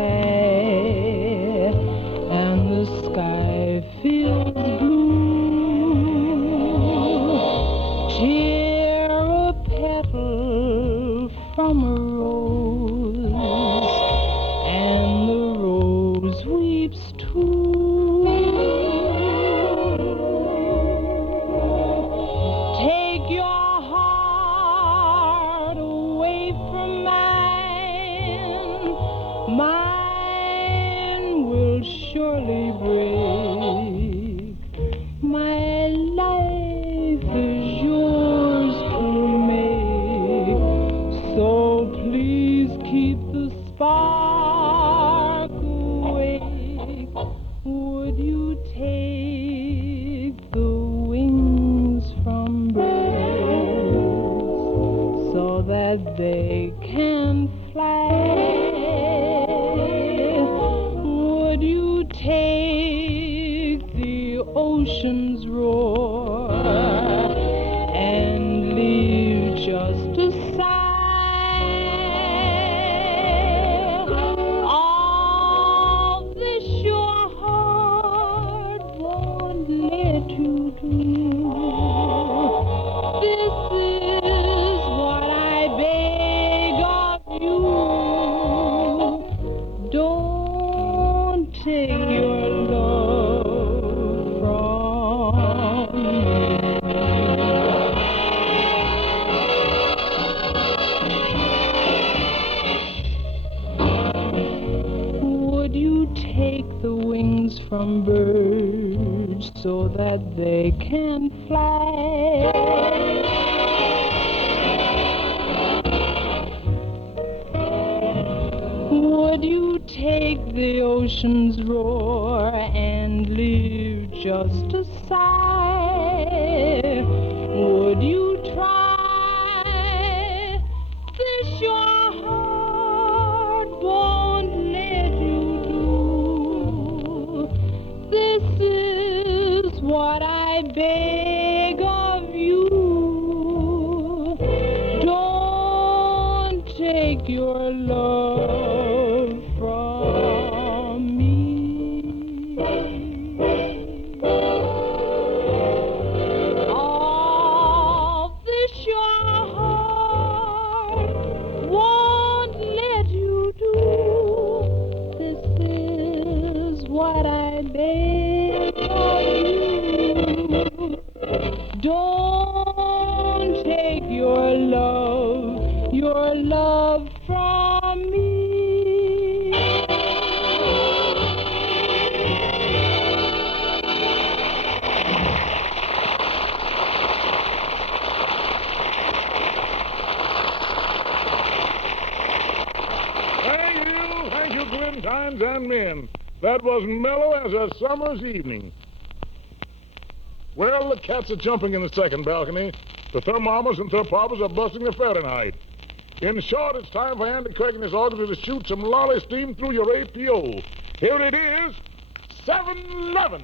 and the sky feels blue. Cheer a petal from a rose, and the rose weeps too. Take your heart away from mine, mine will surely break. My life is yours to make, so please keep the spark awake. Would you take the wings from birds so that they can fly? Would you take the ocean's roar and leave just a sigh? All this your heart won't let you do. This is what I beg of you. Don't take your love from me. Would you take the wings from birds so that they can fly? Would you take the ocean's roar and leave just a sigh? Would you try? This your heart won't let you do. This is what I beg of you. Don't take your love from me. All this your heart won't let you do. This is what I beg of you. Don't take your love from me. Thank you, Glintines and men. That was mellow as a summer's evening. Well, the cats are jumping in the second balcony. The thermometers and thermometers are busting the Fahrenheit. In short, it's time for Andy Craig and his orchestra to shoot some lolly steam through your APO. Here it is, 7-11.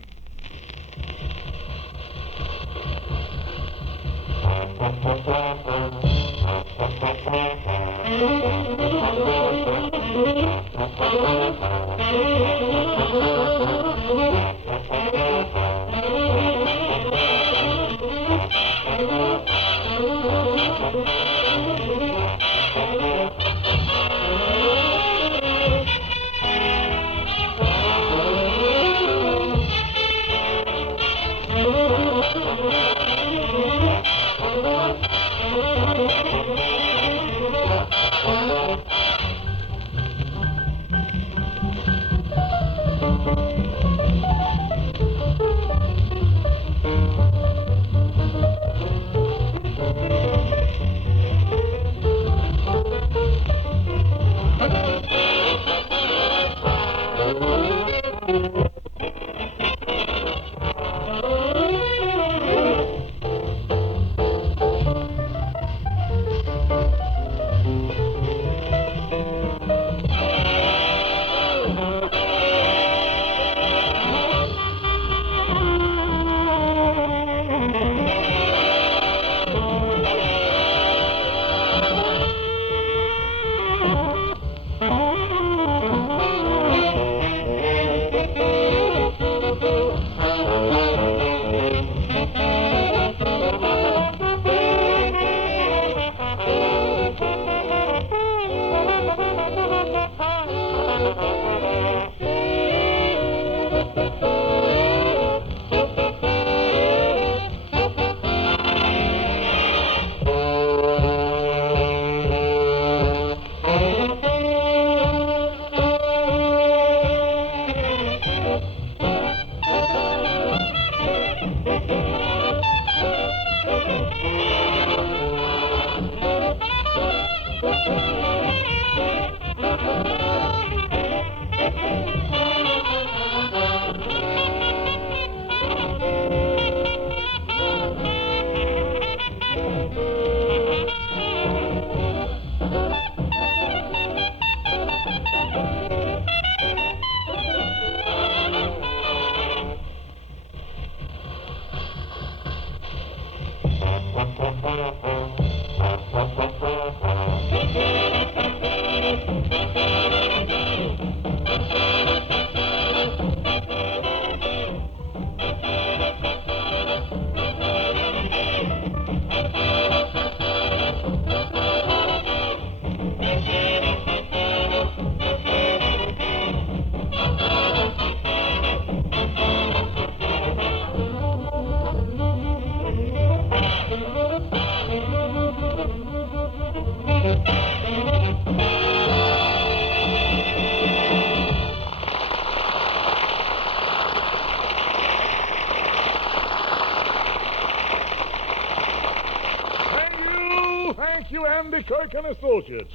Thank you, Andy, Kirk and Associates.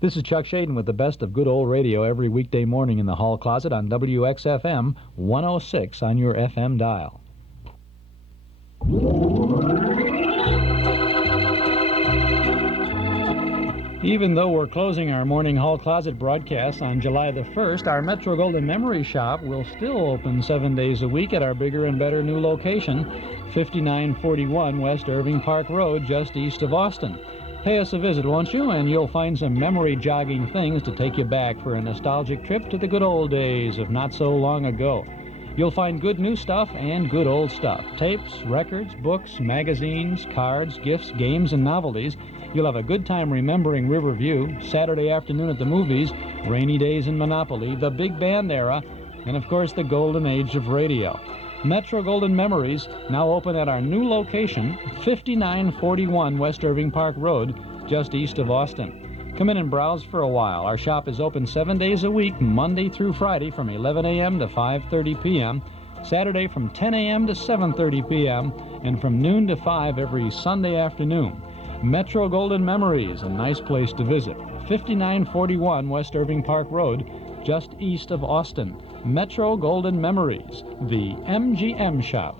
This is Chuck Shaden with the best of good old radio every weekday morning in the hall closet on WXFM 106 on your FM dial. Even though we're closing our morning hall closet broadcast on July the 1st, our Metro Golden Memory Shop will still open 7 days a week at our bigger and better new location, 5941 West Irving Park Road, just east of Austin. Pay us a visit, won't you? And you'll find some memory-jogging things to take you back for a nostalgic trip to the good old days of not so long ago. You'll find good new stuff and good old stuff. Tapes, records, books, magazines, cards, gifts, games, and novelties. You'll have a good time remembering Riverview, Saturday afternoon at the movies, rainy days in Monopoly, the big band era, and of course the golden age of radio. Metro Golden Memories, now open at our new location, 5941 West Irving Park Road, just east of Austin. Come in and browse for a while. Our shop is open 7 days a week, Monday through Friday from 11 a.m. to 5:30 p.m., Saturday from 10 a.m. to 7:30 p.m., and from noon to 5 every Sunday afternoon. Metro Golden Memories, a nice place to visit. 5941 West Irving Park Road, just east of Austin. Metro Golden Memories, the MGM shop.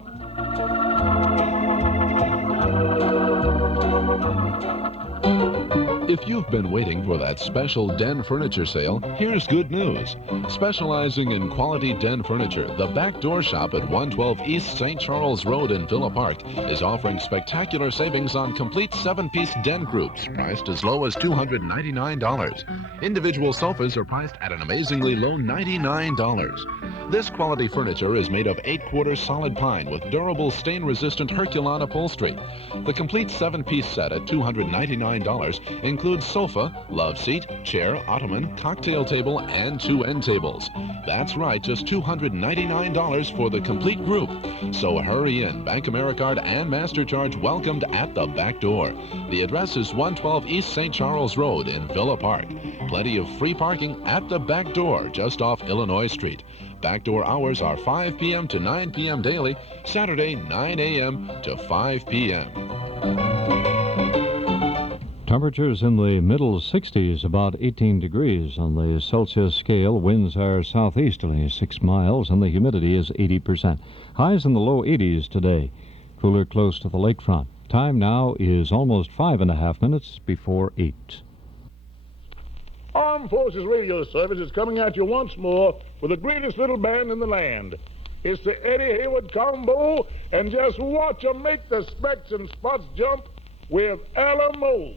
If you've been waiting for that special den furniture sale, here's good news. Specializing in quality den furniture, the Back Door Shop at 112 East St. Charles Road in Villa Park is offering spectacular savings on complete 7-piece den groups, priced as low as $299. Individual sofas are priced at an amazingly low $99. This quality furniture is made of 8-quarter solid pine with durable stain-resistant Herculon upholstery. The complete 7-piece set at $299 includes sofa, love seat, chair, ottoman, cocktail table, and 2 end tables. That's right, just $299 for the complete group. So hurry in. Bank Americard and MasterCharge welcomed at the Back Door. The address is 112 East St. Charles Road in Villa Park. Plenty of free parking at the Back Door just off Illinois Street. Back door hours are 5 p.m. to 9 p.m. daily, Saturday 9 a.m. to 5 p.m. Temperatures in the middle 60s, about 18 degrees on the Celsius scale. Winds are southeasterly, 6 miles, and the humidity is 80%. Highs in the low 80s today. Cooler close to the lakefront. Time now is almost 5.5 minutes before 8. Armed Forces Radio Service is coming at you once more with the greatest little band in the land. It's the Eddie Heywood Combo, and just watch them make the specks and spots jump with Alamo.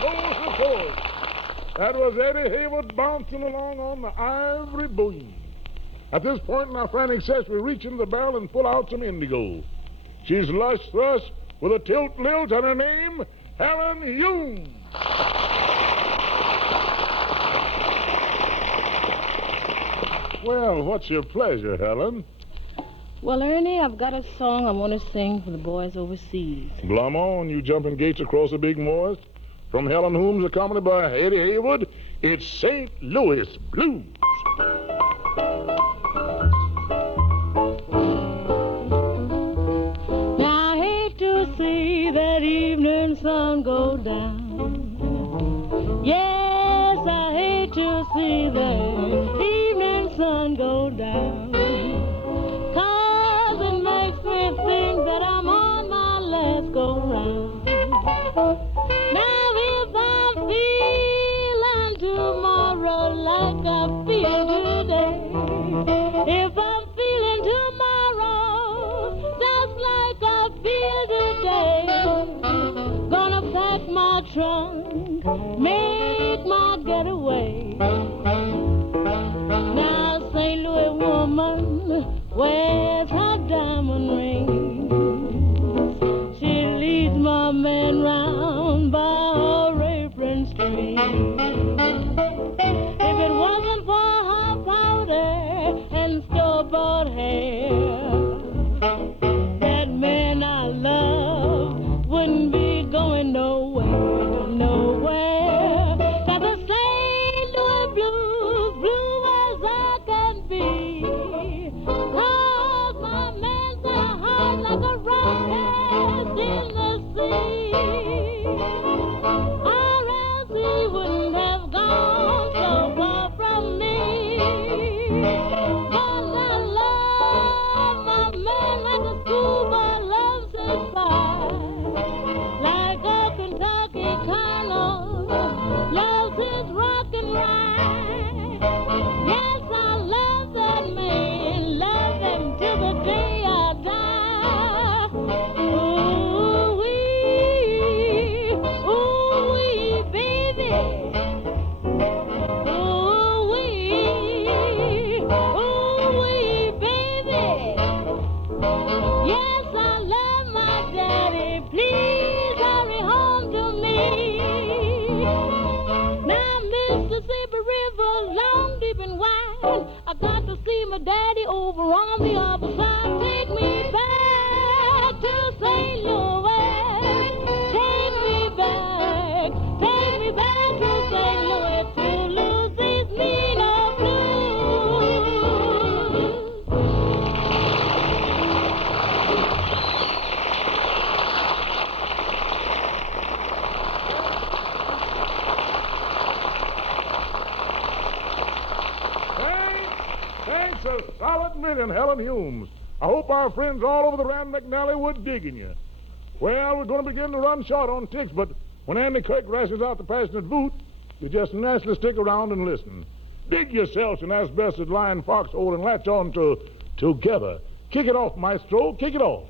of course. That was Eddie Heywood bouncing along on the ivory beam. At this point in our frantic search, we reach into the barrel and pull out some indigo. She's lush thrush with a tilt lilt and her name, Helen Hume. Well, what's your pleasure, Helen? Well, Ernie, I've got a song I want to sing for the boys overseas. Glum on, you jumping gates across the big moors. From Helen Humes, accompanied by Eddie Heywood, it's St. Louis Blues. Now, I hate to see that evening sun go down. Yes, I hate to see the evening sun go down. 'Cause it makes me think that I'm on my last go-round. Now, if I'm feeling tomorrow like I feel today, if I'm feeling tomorrow just like I feel today, gonna pack my trunk, make my getaway. Now, St. Louis woman, where's her diamond ring? She leads my man round by her apron string. If it wasn't for her powder and store-bought hair, that man I love wouldn't be going nowhere, nowhere. 'Cause the St. Louis blues, blue as I can be. 'Cause my man's got a heart like a rock cast in the sea. Or else he wouldn't have gone so far from me. 'Cause I love my man like a schoolboy loves his pie. Like a Kentucky colonel loves his rock and ride. Yes, I love that man, love him till the day I die. Ooh-wee, baby. Ooh-wee, baby. Yes, I love my daddy. Please hurry home to me. Now, Mississippi River, long, deep, and wide. I got to see my daddy over on the other side. Take me back to St. Louis. Take me back to St. Louis to lose these mean old blues. Thanks a solid million, Helen Humes. I hope our friends all over the Rand McNally were digging you. Well, we're going to begin to run short on ticks, but when Andy Kirk rations out the passionate boot, you just naturally stick around and listen. Dig yourselves an asbestos lined foxhole and latch on to Together. Kick it off, maestro. Kick it off.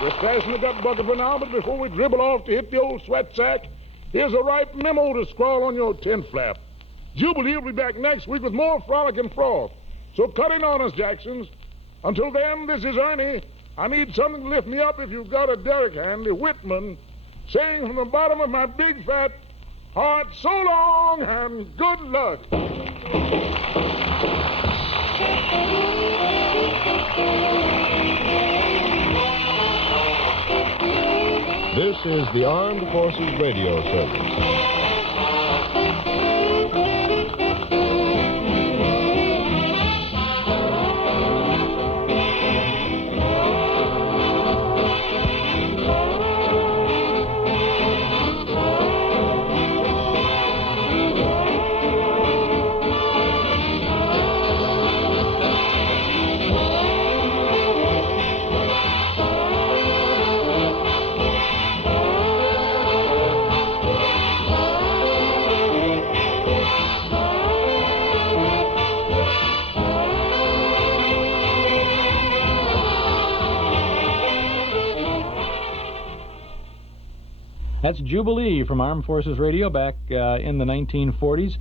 We're stashing the gut bucket for now, but before we dribble off to hit the old sweat sack, here's a ripe memo to scrawl on your tent flap. Jubilee will be back next week with more frolic and froth. So cut in on us, Jacksons. Until then, this is Ernie. I need something to lift me up if you've got a derrick handy. Whitman, saying from the bottom of my big fat heart, so long and good luck. This is the Armed Forces Radio Service. That's Jubilee from Armed Forces Radio back in the 1940s.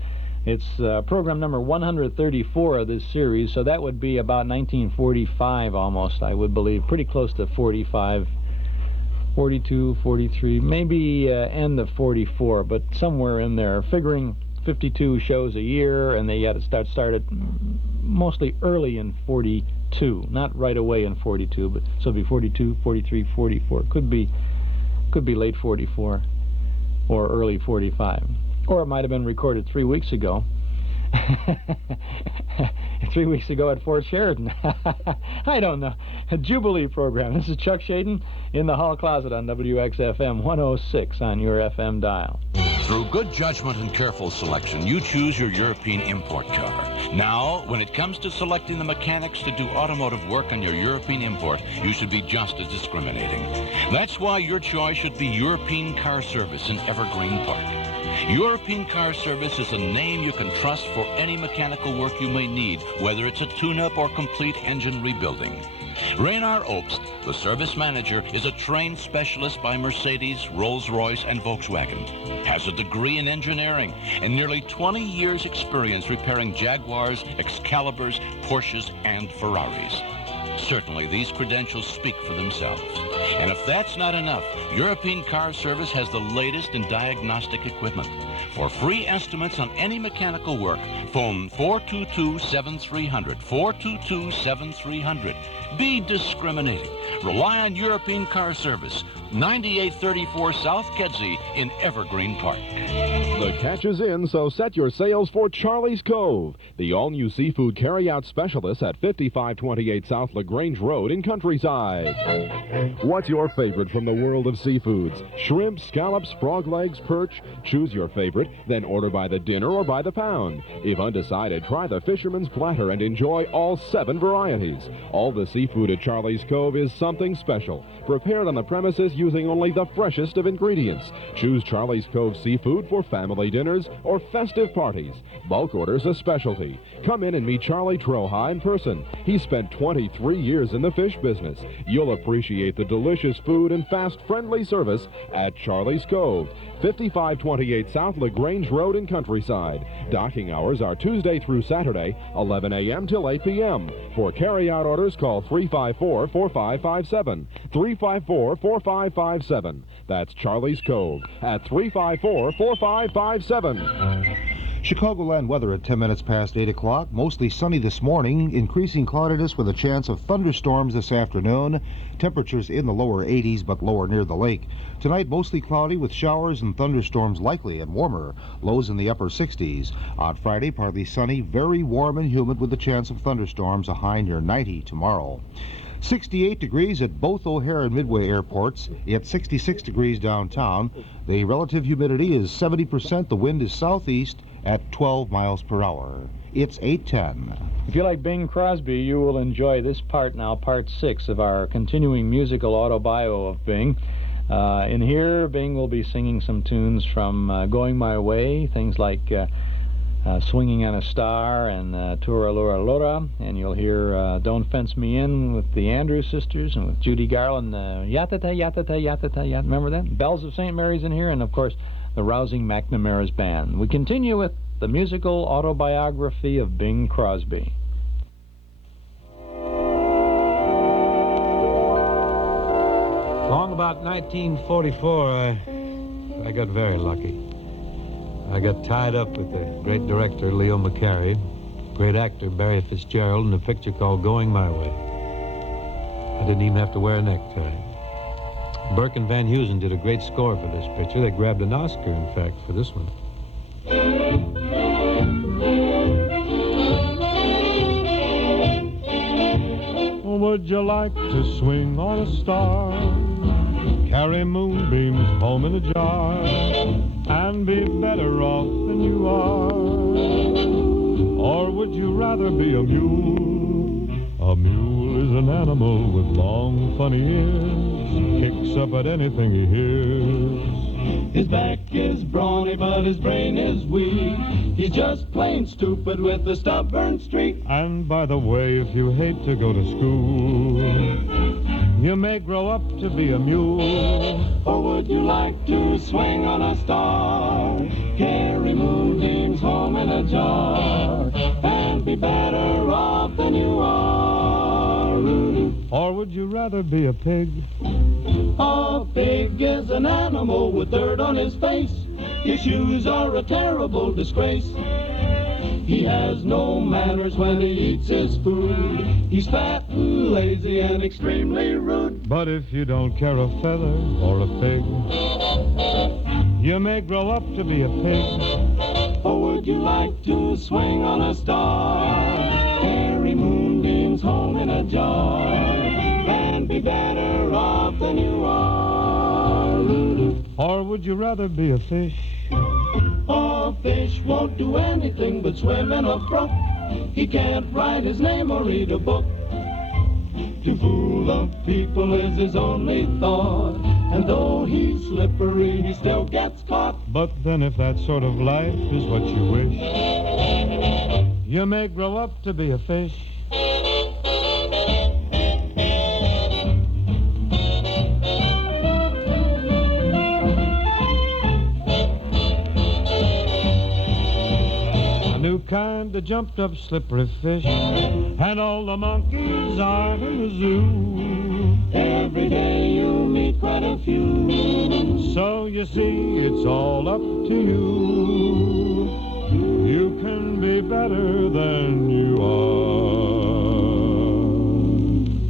It's program number 134 of this series, so that would be about 1945 almost, I would believe. Pretty close to 45, 42, 43, maybe end of 44, but somewhere in there. Figuring 52 shows a year, and they had to started mostly early in 42, not right away in 42, but so it'd be 42, 43, 44. Could be late 44 or early 45. Or it might have been recorded 3 weeks ago. 3 weeks ago at Fort Sheridan. I don't know. A Jubilee program. This is Chuck Shaden in the hall closet on WXFM 106 on your FM dial. Through good judgment and careful selection, you choose your European import car. Now, when it comes to selecting the mechanics to do automotive work on your European import, you should be just as discriminating. That's why your choice should be European Car Service in Evergreen Park. European Car Service is a name you can trust for any mechanical work you may need, whether it's a tune-up or complete engine rebuilding. Raynard Obst, the service manager, is a trained specialist by Mercedes, Rolls-Royce, and Volkswagen. Has a degree in engineering and nearly 20 years' experience repairing Jaguars, Excaliburs, Porsches, and Ferraris. Certainly, these credentials speak for themselves. And if that's not enough, European Car Service has the latest in diagnostic equipment. For free estimates on any mechanical work, phone 422-7300, 422-7300. Be discriminating. Rely on European Car Service, 9834 South Kedzie in Evergreen Park. The catch is in, so set your sails for Charlie's Cove, the all-new seafood carry-out specialist at 5528 South LaGrange Road in Countryside. What's your favorite from the world of seafoods? Shrimp, scallops, frog legs, perch? Choose your favorite, then order by the dinner or by the pound. If undecided, try the Fisherman's Platter and enjoy all 7 varieties. All the seafood at Charlie's Cove is something special, prepared on the premises using only the freshest of ingredients. Choose Charlie's Cove seafood for family dinners or festive parties. Bulk orders a specialty. Come in and meet Charlie Troha in person. He spent 23 years in the fish business. You'll appreciate the delicious food and fast, friendly service at Charlie's Cove, 5528 South LaGrange Road in Countryside. Docking hours are Tuesday through Saturday, 11 a.m. till 8 p.m. For carry-out orders, call 354-4557, 354-4557. That's Charlie's Cove at 354-4557. Chicagoland weather at 10 minutes past 8 o'clock. Mostly sunny this morning, increasing cloudiness with a chance of thunderstorms this afternoon. Temperatures in the lower 80s but lower near the lake. Tonight, mostly cloudy with showers and thunderstorms likely and warmer. Lows in the upper 60s. On Friday, partly sunny, very warm and humid with a chance of thunderstorms, a high near 90 tomorrow. 68 degrees at both O'Hare and Midway airports. It's 66 degrees downtown. The relative humidity is 70%. The wind is southeast at 12 miles per hour. It's 8:10. If you like Bing Crosby, you will enjoy this part now, part 6 of our continuing musical autobio of Bing. In here, Bing will be singing some tunes from Going My Way, things like Swinging on a Star and Tura Lura Lura, and you'll hear Don't Fence Me In with the Andrews Sisters and with Judy Garland, Yatata, Yatata, Yatata, Yat. Remember that? Bells of St. Mary's in here, and of course the rousing McNamara's Band. We continue with the musical autobiography of Bing Crosby. Long about 1944, I got very lucky. I got tied up with the great director, Leo McCarey, great actor, Barry Fitzgerald, in a picture called Going My Way. I didn't even have to wear a necktie. Burke and Van Heusen did a great score for this picture. They grabbed an Oscar, in fact, for this one. Would you like to swing on a star, carry moonbeams home in a jar, and be better off than you are? Or would you rather be a mule? A mule is an animal with long, funny ears, kicks up at anything he hears. His back is brawny, but his brain is weak. He's just plain stupid with a stubborn streak. And by the way, if you hate to go to school, you may grow up to be a mule. Or would you like to swing on a star, carry moonbeams home in a jar, and be better off than you are? Or would you rather be a pig? A pig is an animal with dirt on his face. His shoes are a terrible disgrace. He has no manners when he eats his food. He's fat and lazy and extremely rude. But if you don't care a feather or a fig, you may grow up to be a pig. Or would you like to swing on a star, carry moonbeams home in a jar, and be better off than you are? Or would you rather be a fish? A fish won't do anything but swim in a brook. He can't write his name or read a book. To fool the people is his only thought, and though he's slippery, he still gets caught. But then if that sort of life is what you wish, you may grow up to be a fish. Kind of jumped up slippery fish, and all the monkeys are in the zoo. Every day you meet quite a few. So you see, it's all up to you. You can be better than you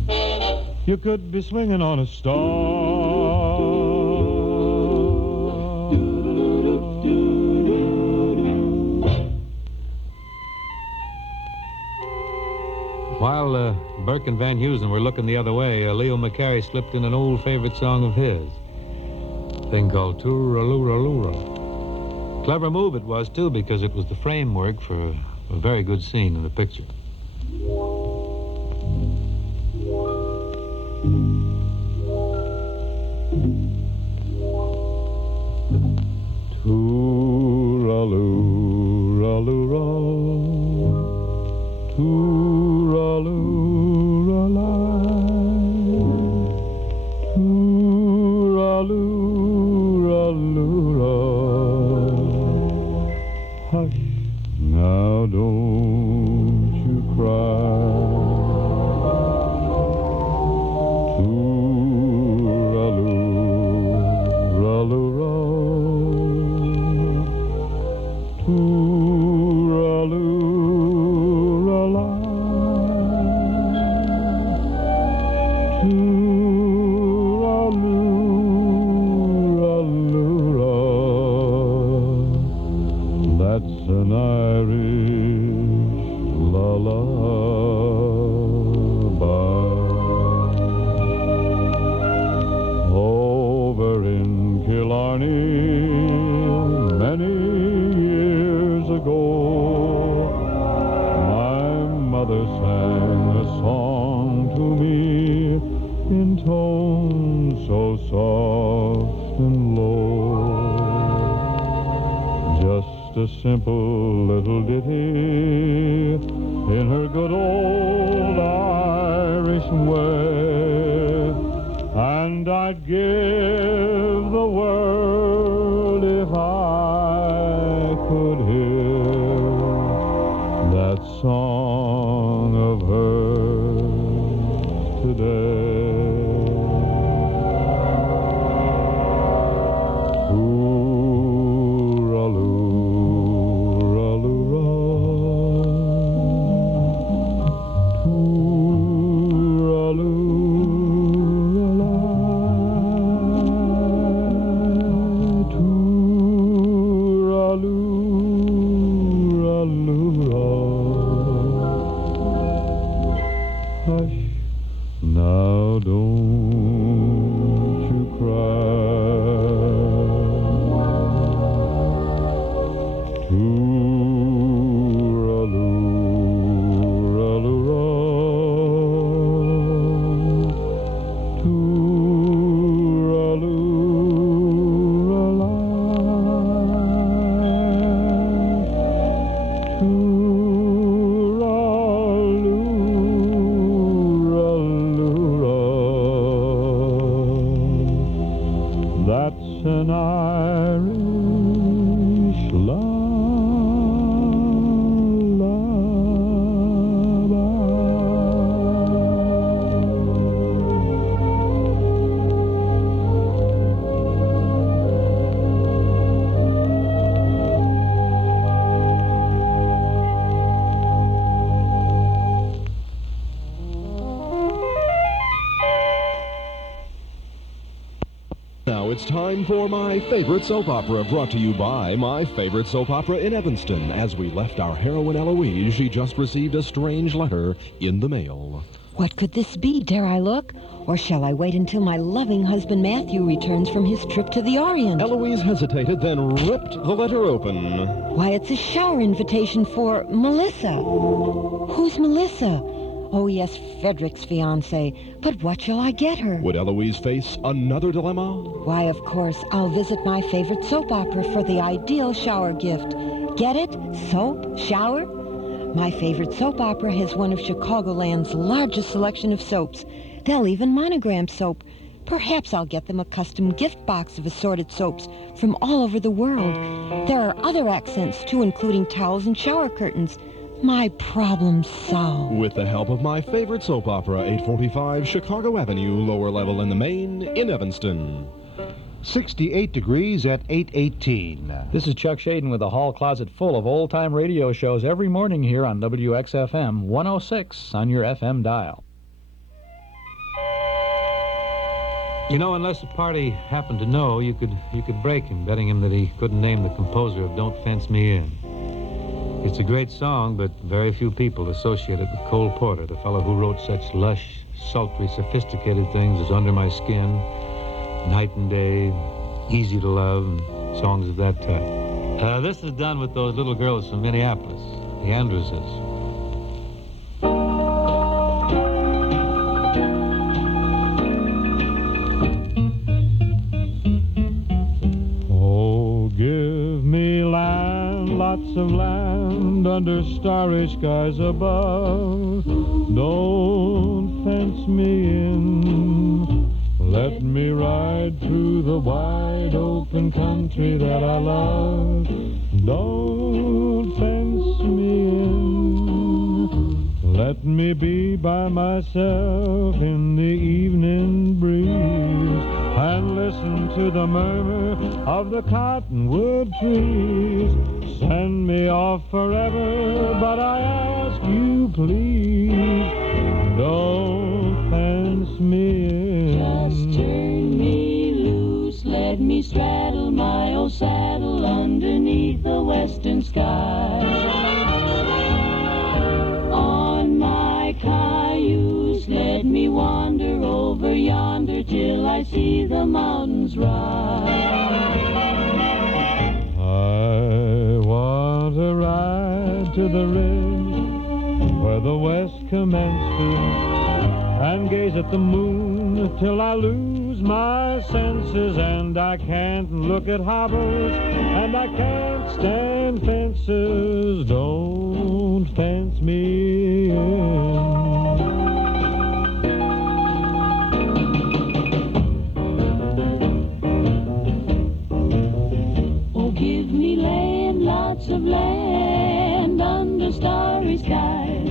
are. You could be swinging on a star. While Burke and Van Heusen were looking the other way, Leo McCarey slipped in an old favorite song of his, a thing called Toora-Lura-Lura. Clever move it was, too, because it was the framework for a very good scene in the picture. Toora-Lura-Lura, Toora-Lura-Lura. Hush, now don't you cry. Toora-Lura-Lura, Toora-Lura-La. That's an Irish lullaby. Over in Killarney, many years ago, my mother sang a song to me in tones so soft and low. Just a simple little ditty in her good old Irish way. And I'd give the world if I could hear that song of hers today. Now don't you cry. Tooraloo-raloo-ra. Tooraloo-ra-la. That's an Irish Now it's time for My Favorite Soap Opera, brought to you by My Favorite Soap Opera in Evanston. As we left our heroine Eloise, she just received a strange letter in the mail. What could this be? Dare I look? Or shall I wait until my loving husband Matthew returns from his trip to the Orient? Eloise hesitated, then ripped the letter open. Why, it's a shower invitation for Melissa. Who's Melissa? Oh, yes, Frederick's fiancée. But what shall I get her? Would Eloise face another dilemma? Why, of course, I'll visit My Favorite Soap Opera for the ideal shower gift. Get it? Soap? Shower? My Favorite Soap Opera has one of Chicagoland's largest selection of soaps. They'll even monogram soap. Perhaps I'll get them a custom gift box of assorted soaps from all over the world. There are other accents, too, including towels and shower curtains. My problem's solved. With the help of My Favorite Soap Opera, 845 Chicago Avenue, lower level in the Main, in Evanston. 68 degrees at 8:18. This is Chuck Shaden with a hall closet full of old-time radio shows every morning here on WXFM 106 on your FM dial. You know, unless the party happened to know, you could break him, betting him that he couldn't name the composer of Don't Fence Me In. It's a great song, but very few people associate it with Cole Porter, the fellow who wrote such lush, sultry, sophisticated things as Under My Skin, Night and Day, Easy to Love, and songs of that type. This is done with those little girls from Minneapolis, the Andrewses. Oh, give me land, lots of land under starry skies above. Don't fence me in. Let me ride through the wide open country that I love. Don't fence me in. Let me be by myself in the evening breeze and listen to the murmur of the cottonwood trees. Send me off forever, but I ask you please, don't fence me in. Just turn me loose, let me straddle my old saddle underneath the western sky. On my cayuse, let me wander over yonder till I see the mountains rise. I want to ride to the ridge where the west commences and gaze at the moon till I lose lose my senses, and I can't look at hobbles, and I can't stand fences. Don't fence me in. Give me land, lots of land under starry skies.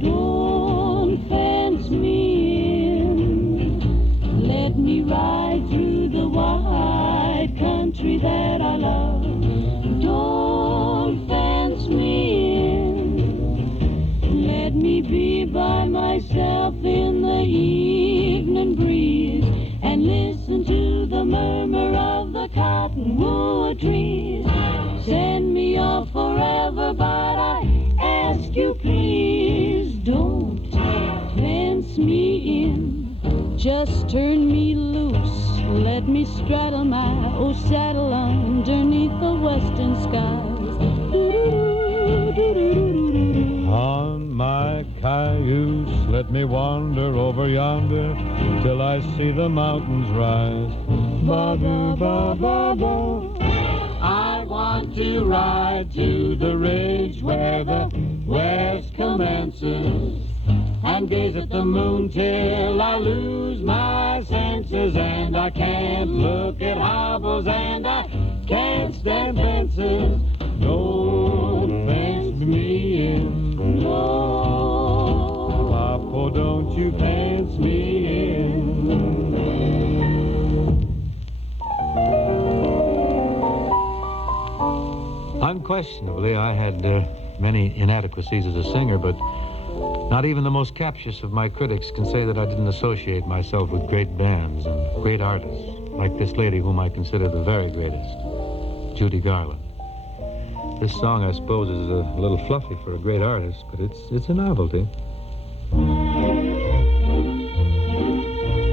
Don't fence me in. Let me ride through the wide country that I love. Don't fence me in. Let me be by myself in the evening breeze and listen to the murmur of the cottonwood trees. Send me off forever, but I ask you please, don't fence me in. Just turn me loose, let me straddle my old saddle underneath the western skies. On my cayuse, let me wander over yonder till I see the mountains rise. Ba-ba-ba-ba-ba. I want to ride to the ridge where the west commences and gaze at the moon till I lose my senses, and I can't look at hobbles, and I can't stand fences. Don't fence me in. No. Papa, don't you fence me in. Unquestionably, I had many inadequacies as a singer, but not even the most captious of my critics can say that I didn't associate myself with great bands and great artists, like this lady whom I consider the very greatest, Judy Garland. This song, I suppose, is a little fluffy for a great artist, but it's a novelty.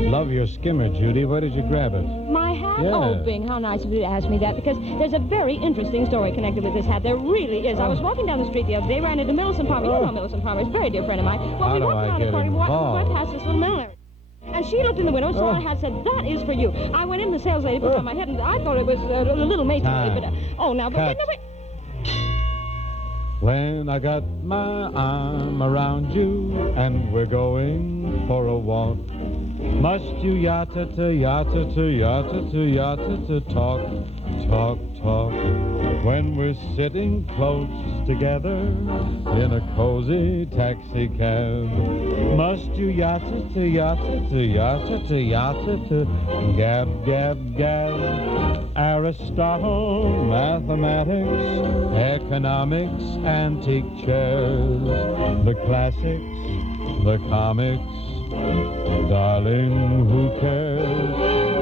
Love your skimmer, Judy. Where did you grab it? My hat? Yeah. Oh, Bing, how nice of you to ask me that, because there's a very interesting story connected with this hat. There really is. I was walking down the street the other day, ran into Millicent Palmer. You know Millicent Palmer. It's a very dear friend of mine. Well, we walked around the corner, went past this little milliner. And she looked in the window, saw a hat, said, "That is for you." I went in, the sales lady put it on my head, and I thought it was a little matey, but wait. When I got my arm around you and we're going for a walk, must you yatta-ta, yatta-ta, yatta-ta, yatta-ta, talk, talk, talk. When we're sitting close together in a cozy taxi cab, must you yatta-ta, yatta-ta, yatta-ta, yatta-ta, gab, gab, gab. Aristotle, mathematics, economics, antique chairs, the classics, the comics, darling, who cares?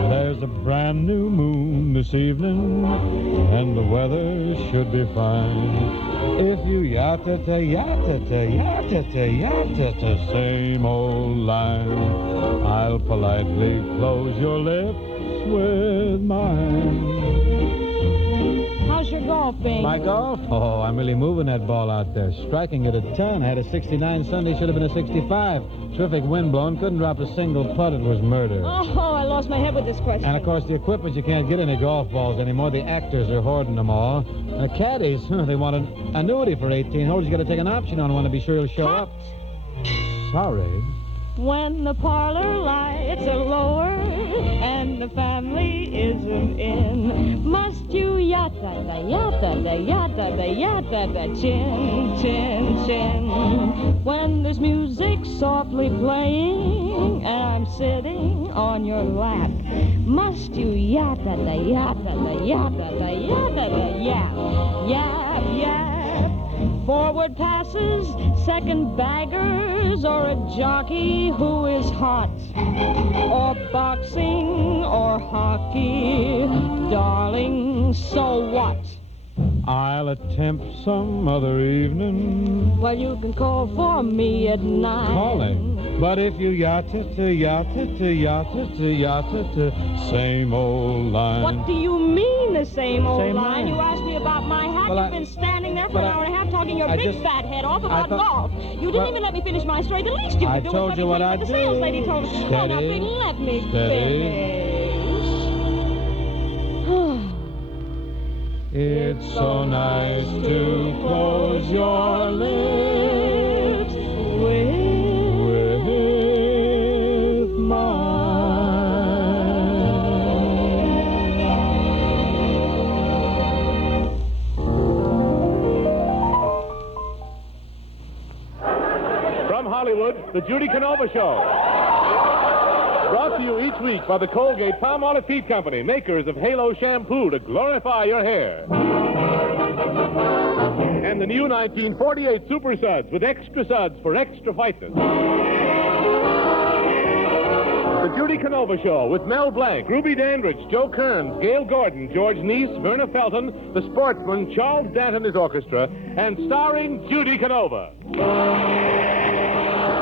There's a brand new moon this evening, and the weather should be fine. If you yatta-ta, yatta-ta, yatta-ta, yatta-ta, same old line, I'll politely close your lips with mine. How's your golf, Bing? My golf? Oh, I'm really moving that ball out there. Striking it a ton. I had a 69 Sunday, should have been a 65. Terrific wind blowing, couldn't drop a single putt. It was murder. Oh, I lost my head with this question. And, of course, the equipment, you can't get any golf balls anymore. The actors are hoarding them all. The caddies, they want an annuity for 18 holes. You got to take an option on one to be sure he'll show up. Sorry. When the parlor lights are lower and the family isn't in, must you yatta da yatta da yatta da yatta da chin, chin, chin. When there's music softly playing and I'm sitting on your lap, must you yatta da yatta da yatta da yatta da yap, yap, yap. Forward passes, second baggers, or a jockey who is hot, or boxing or hockey, darling, so what? I'll attempt some other evening. Well, you can call for me at 9. Calling. But if you yatta-ta, yatta-ta, yatta-ta, yatta-ta, same old line. What do you mean, the same old Same line? line. You asked me about my hat. Well, You've been standing there for an hour and a half talking your big fat head off about golf. You didn't even let me finish my story. The least you could do was let me tell you what the sales lady told us. Oh, now, Bing, let me finish. so nice to close your lips with mine. From Hollywood, the Judy Canova Show. Brought to you each week by the Colgate Palmolive Teeth Company, makers of Halo Shampoo to glorify your hair. And the new 1948 Super Suds with extra suds for extra whiteness. The Judy Canova Show with Mel Blanc, Ruby Dandridge, Joe Kearns, Gail Gordon, George Neese, Verna Felton, The Sportsman, Charles Dant and his orchestra, and starring Judy Canova.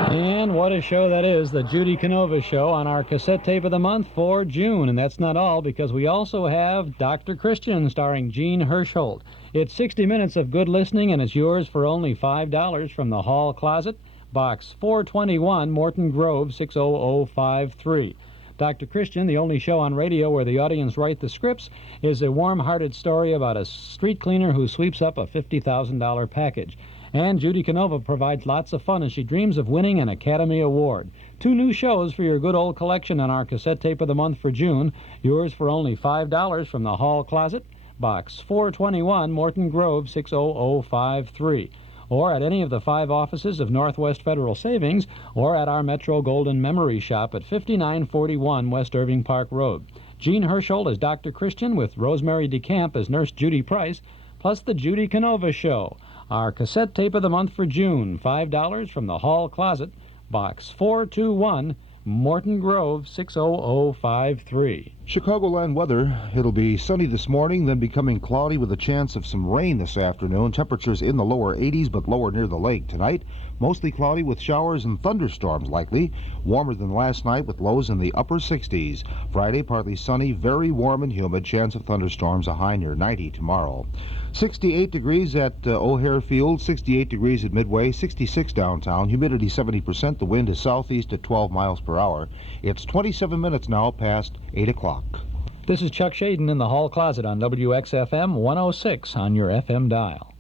And what a show that is, the Judy Canova Show, on our cassette tape of the month for June. And that's not all, because we also have Dr. Christian starring Gene Hirschholt. It's 60 minutes of good listening, and it's yours for only $5 from the Hall Closet, Box 421, Morton Grove, 60053. Dr. Christian, the only show on radio where the audience write the scripts, is a warm-hearted story about a street cleaner who sweeps up a $50,000 package. And Judy Canova provides lots of fun as she dreams of winning an Academy Award. 2 new shows for your good old collection on our cassette tape of the month for June. Yours for only $5 from the Hall Closet, Box 421, Morton Grove, 60053. Or at any of the 5 offices of Northwest Federal Savings, or at our Metro Golden Memory Shop at 5941 West Irving Park Road. Gene Hirschholt as Dr. Christian with Rosemary DeCamp as Nurse Judy Price, plus the Judy Canova Show. Our cassette tape of the month for June, $5 from the Hall Closet, Box 421, Morton Grove, 60053. Chicagoland weather. It'll be sunny this morning, then becoming cloudy with a chance of some rain this afternoon. Temperatures in the lower 80s, but lower near the lake. Tonight, mostly cloudy with showers and thunderstorms likely. Warmer than last night with lows in the upper 60s. Friday, partly sunny, very warm and humid. Chance of thunderstorms, a high near 90 tomorrow. 68 degrees at O'Hare Field, 68 degrees at Midway, 66 downtown, humidity 70%, the wind is southeast at 12 miles per hour. It's 27 minutes now past 8 o'clock. This is Chuck Shaden in the Hall Closet on WXFM 106 on your FM dial.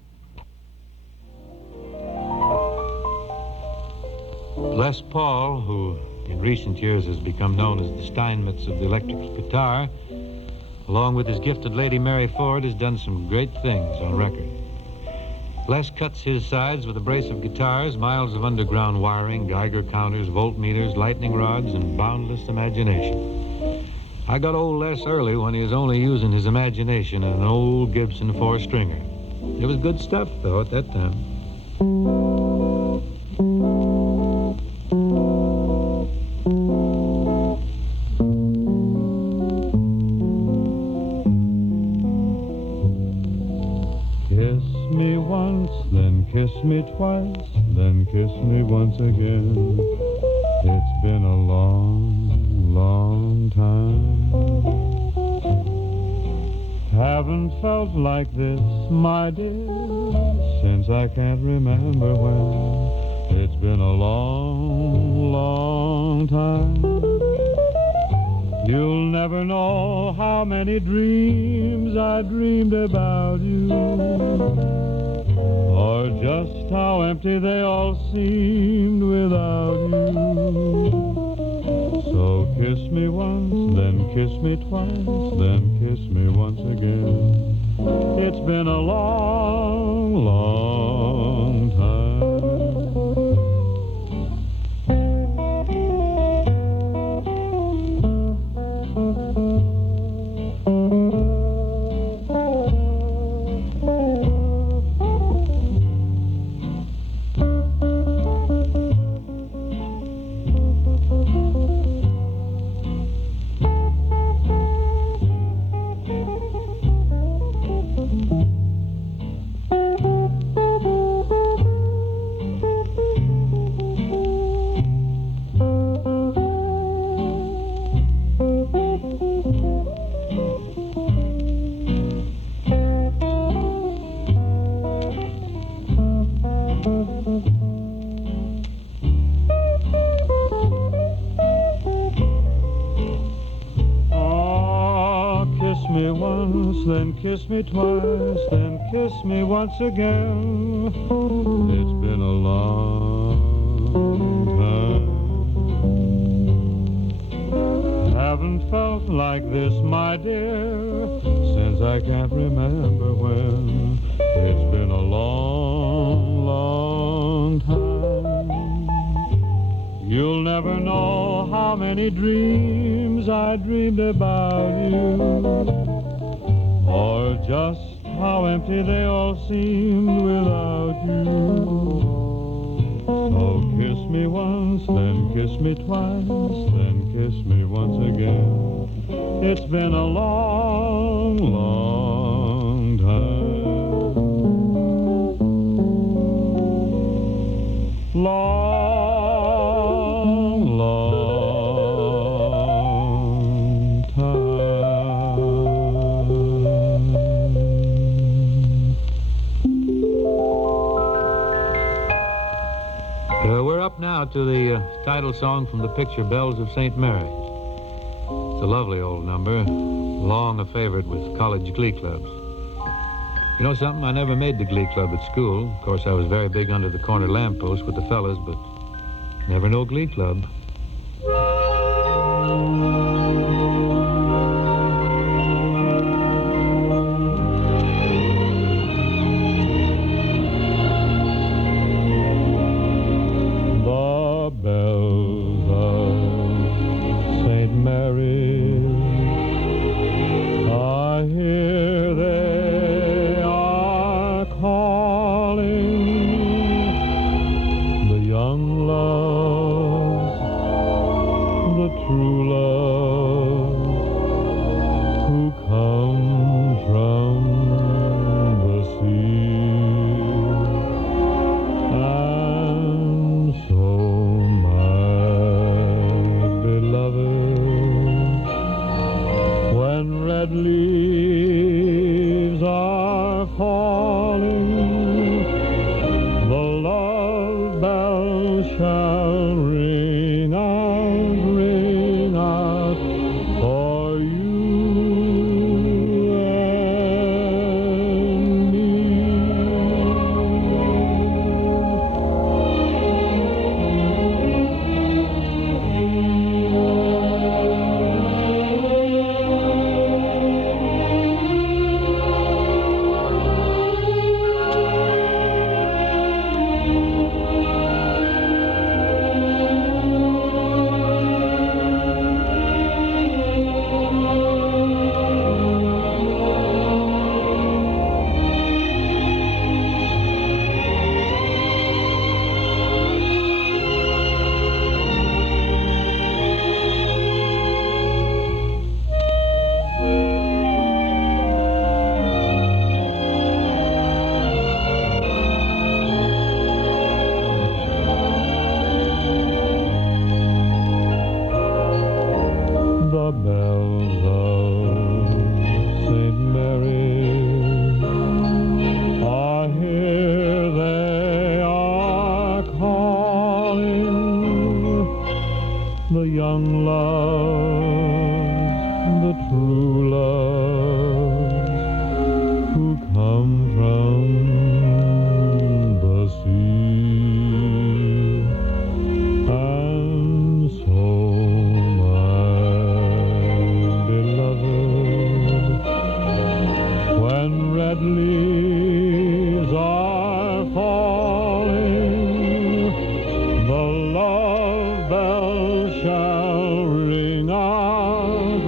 Les Paul, who in recent years has become known as the Steinmetz of the electric guitar, along with his gifted lady Mary Ford, has done some great things on record. Les cuts his sides with a brace of guitars, miles of underground wiring, Geiger counters, voltmeters, lightning rods, and boundless imagination. I got old Les early when he was only using his imagination in an old Gibson 4-stringer. It was good stuff, though, at that time. Then kiss me twice, then kiss me once again. It's been a long, long time. Haven't felt like this, my dear, since I can't remember when. It's been a long, long time. You'll never know how many dreams I dreamed about you, or just how empty they all seemed without you. So kiss me once, then kiss me twice, then kiss me once again. It's been a long, long time. kiss me once, then kiss me twice, then kiss me once again. It's been a long time. Haven't felt like this, my dear, since I can't remember when. It's been a long, long time. You'll never know how many dreams I dreamed about you, or just how empty they all seemed without you. So kiss me once, then kiss me twice, then kiss me once again. It's been a long, long time. Long, long time. We're up now to the title song from the picture Bells of St. Mary. It's a lovely old number, long a favorite with college glee clubs. You know something? I never made the glee club at school. Of course, I was very big under the corner lamppost with the fellas, but never no glee club. The bells of St. Mary, I hear they are calling the young loves, the true loves who come from the sea. And so, my beloved, when red leaves are falling, the love bell shall ring out for you and me. The bells of St. Mary, I hear they are calling the young loves, the true loves who come from the sea. And so, when red leaves are falling, the love bell shall ring out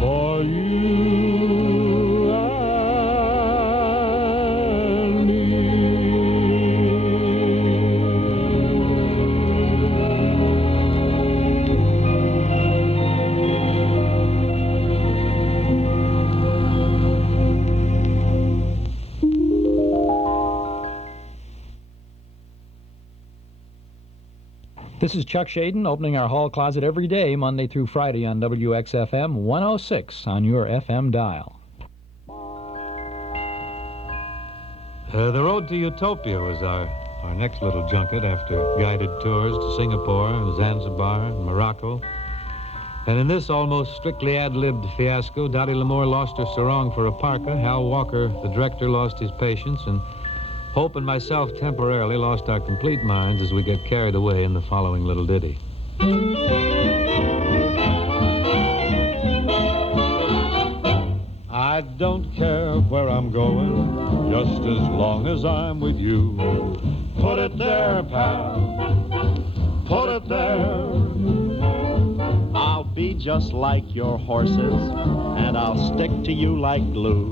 for you and me. This is Chuck Shaden opening our hall closet every day, Monday through Friday on WXFM 106 on your FM dial. The road to Utopia was our next little junket after guided tours to Singapore, Zanzibar, and Morocco. And in this almost strictly ad-libbed fiasco, Dottie L'Amour lost her sarong for a parka. Hal Walker, the director, lost his patience, and Hope and myself temporarily lost our complete minds as we get carried away in the following little ditty. I don't care where I'm going, just as long as I'm with you. Put it there, pal. Put it there. I'll be just like your horses, and I'll stick to you like glue.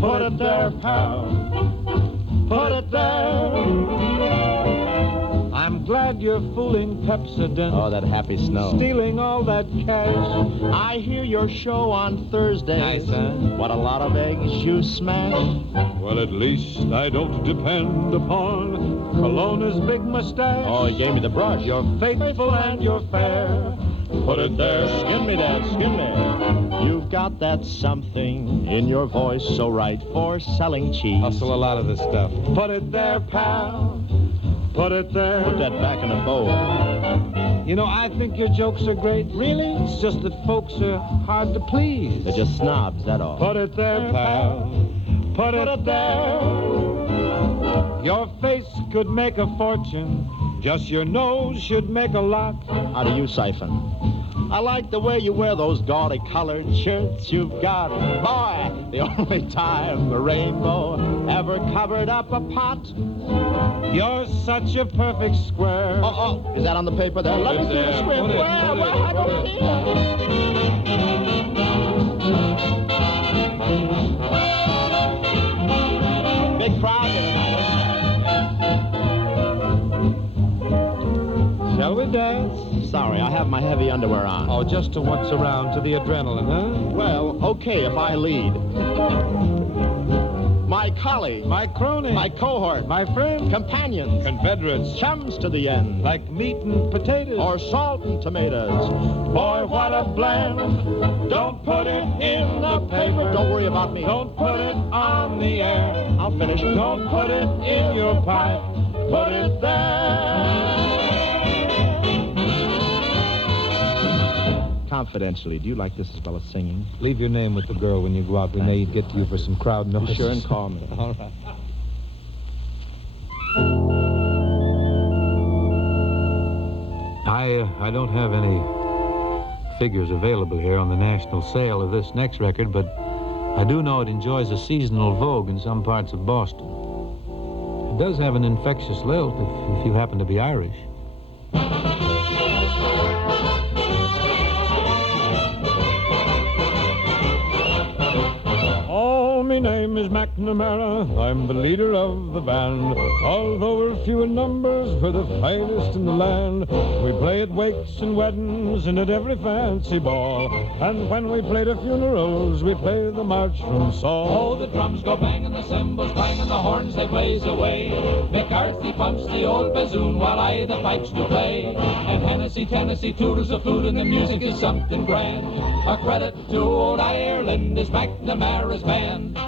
Put it there, pal. Put it there. I'm glad you're fooling Pepsodent. Oh, that happy snow. Stealing all that cash. I hear your show on Thursdays. Nice, huh? What a lot of eggs you smash. Well, at least I don't depend upon Cologne's big mustache. Oh, he gave me the brush. You're faithful and you're fair. Put it there. Skin me, Dad, skin me. You've got that something in your voice so right for selling cheese. Hustle a lot of this stuff. Put it there, pal. Put it there. Put that back in a bowl. You know, I think your jokes are great. Really? It's just that folks are hard to please. They're just snobs, that all. Put it there, pal. Put it there. Your face could make a fortune. Just your nose should make a lot. How do you siphon? I like the way you wear those gaudy colored shirts you've got. Boy, the only time the rainbow ever covered up a pot. You're such a perfect square. Oh, is that on the paper there? Let me see the script. Where? I don't see it. Big crowd here tonight. Shall we dance? Sorry, I have my heavy underwear on. Oh, just to once around to the adrenaline, huh? Well, okay if I lead. My colleague. My crony. My cohort. My friend. Companions. Confederates. Chums to the end. Like meat and potatoes. Or salt and tomatoes. Boy, what a blend. Don't put it in the paper. Don't worry about me. Don't put it on the air. I'll finish. Don't put it in your pipe. Put it there. Confidentially, do you like this as well as singing? Leave your name with the girl when you go out. We may get to you for some crowd noise. Be sure and call me. All right. I don't have any figures available here on the national sale of this next record, but I do know it enjoys a seasonal vogue in some parts of Boston. It does have an infectious lilt if you happen to be Irish. My name is McNamara, I'm the leader of the band. Although we're few in numbers, we're the finest in the land. We play at wakes and weddings and at every fancy ball. And when we play to funerals, we play the march from Saul. Oh, the drums go bang and the cymbals clang and the horns they blaze away. McCarthy pumps the old bassoon while I the pipes do play. And Hennessy, Tennessee tootles the flute and the music is something grand. A credit to old Ireland is McNamara's band.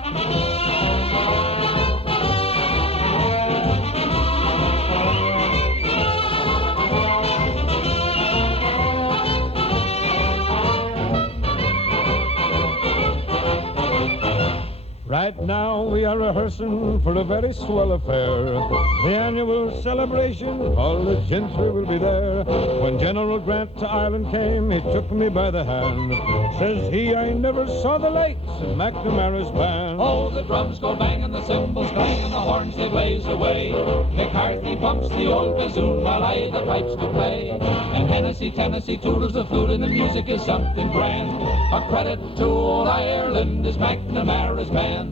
Right now we are rehearsing for a very swell affair. The annual celebration, all the gentry will be there. When General Grant to Ireland came, he took me by the hand. Says he, I never saw the likes of McNamara's band. Oh, the drums go bang and the cymbals clang and the horns they blaze away. McCarthy pumps the old bassoon while I the pipes do play. And Hennessy, Tennessee tootles the flute and the music is something grand. A credit to old Ireland is McNamara's band.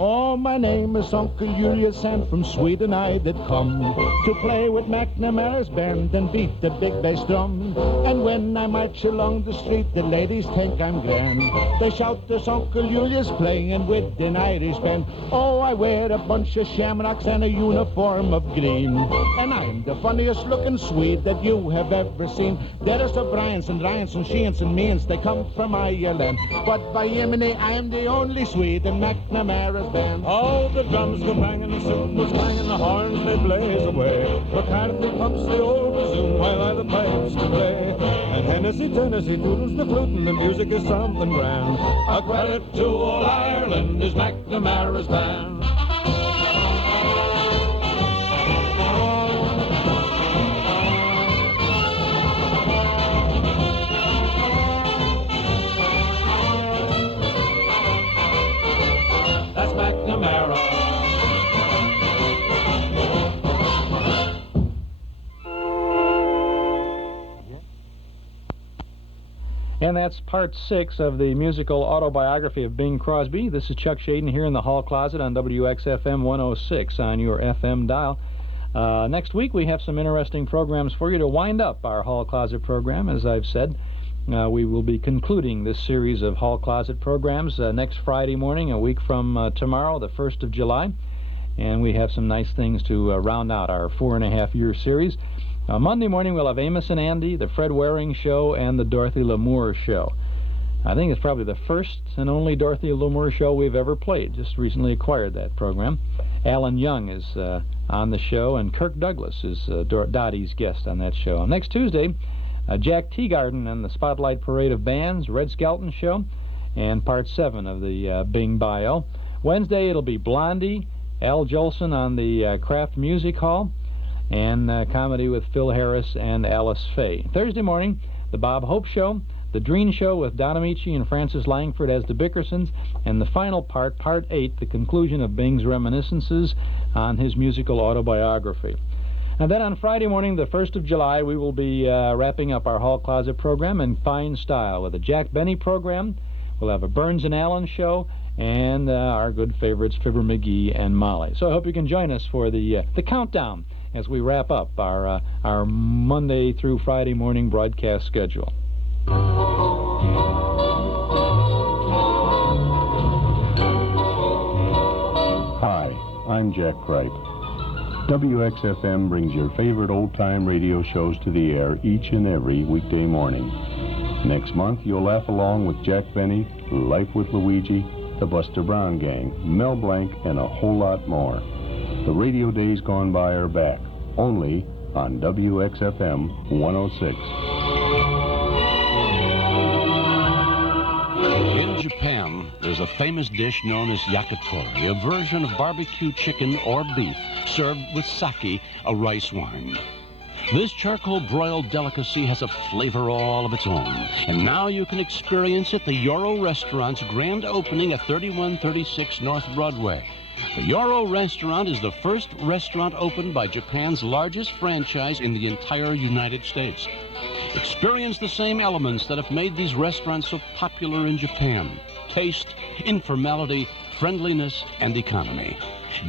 Oh, my my name is Uncle Julius, and from Sweden I did come to play with McNamara's band and beat the big bass drum. And when I march along the street, the ladies think I'm grand. They shout, there's Uncle Julius playing with an Irish band. Oh, I wear a bunch of shamrocks and a uniform of green, and I'm the funniest looking Swede that you have ever seen. There's O'Briens and Ryans and Sheehan's and Means, they come from Ireland, but by Yemeni I'm the only Swede in McNamara's band. Oh, the drums go banging, the cymbals clanging, the horns they blaze away. McCarthy pumps the old bassoon while I the pipes to play. And Hennessy, Tennessee toodles the flute, and the music is something grand. A credit to old Ireland is McNamara's band. That's McNamara. And that's part 6 of the musical autobiography of Bing Crosby. This is Chuck Shaden here in the hall closet on WXFM 106 on your FM dial. Next week we have some interesting programs for you to wind up our hall closet program. As I've said, we will be concluding this series of hall closet programs next Friday morning, a week from tomorrow, the 1st of July. And we have some nice things to round out our 4.5-year series. Monday morning we'll have Amos and Andy, the Fred Waring Show, and the Dorothy Lamour Show. I think it's probably the first and only Dorothy Lamour show we've ever played. Just recently acquired that program. Alan Young is on the show, and Kirk Douglas is Dottie's guest on that show. Next Tuesday, Jack Teagarden and the Spotlight Parade of Bands, Red Skelton Show, and part 7 of the Bing Bio. Wednesday it'll be Blondie, Al Jolson on the Kraft Music Hall, and comedy with Phil Harris and Alice Faye. Thursday morning, the Bob Hope Show, the Dreen Show with Don Amici and Francis Langford as the Bickersons, and the final part, part 8, the conclusion of Bing's reminiscences on his musical autobiography. And then on Friday morning, the 1st of July, we will be wrapping up our hall closet program in fine style with a Jack Benny program. We'll have a Burns and Allen show, and our good favorites, Fibber McGee and Molly. So I hope you can join us for the countdown as we wrap up our Monday through Friday morning broadcast schedule. Hi, I'm Jack Kripe. WXFM brings your favorite old-time radio shows to the air each and every weekday morning. Next month, you'll laugh along with Jack Benny, Life with Luigi, the Buster Brown Gang, Mel Blanc, and a whole lot more. The radio days gone by are back, only on WXFM 106. In Japan, there's a famous dish known as yakitori, a version of barbecue chicken or beef served with sake, a rice wine. This charcoal broiled delicacy has a flavor all of its own, and now you can experience it at the Yoro Restaurant's grand opening at 3136 North Broadway. The Yoro Restaurant is the first restaurant opened by Japan's largest franchise in the entire United States. Experience the same elements that have made these restaurants so popular in Japan: taste, informality, friendliness, and economy.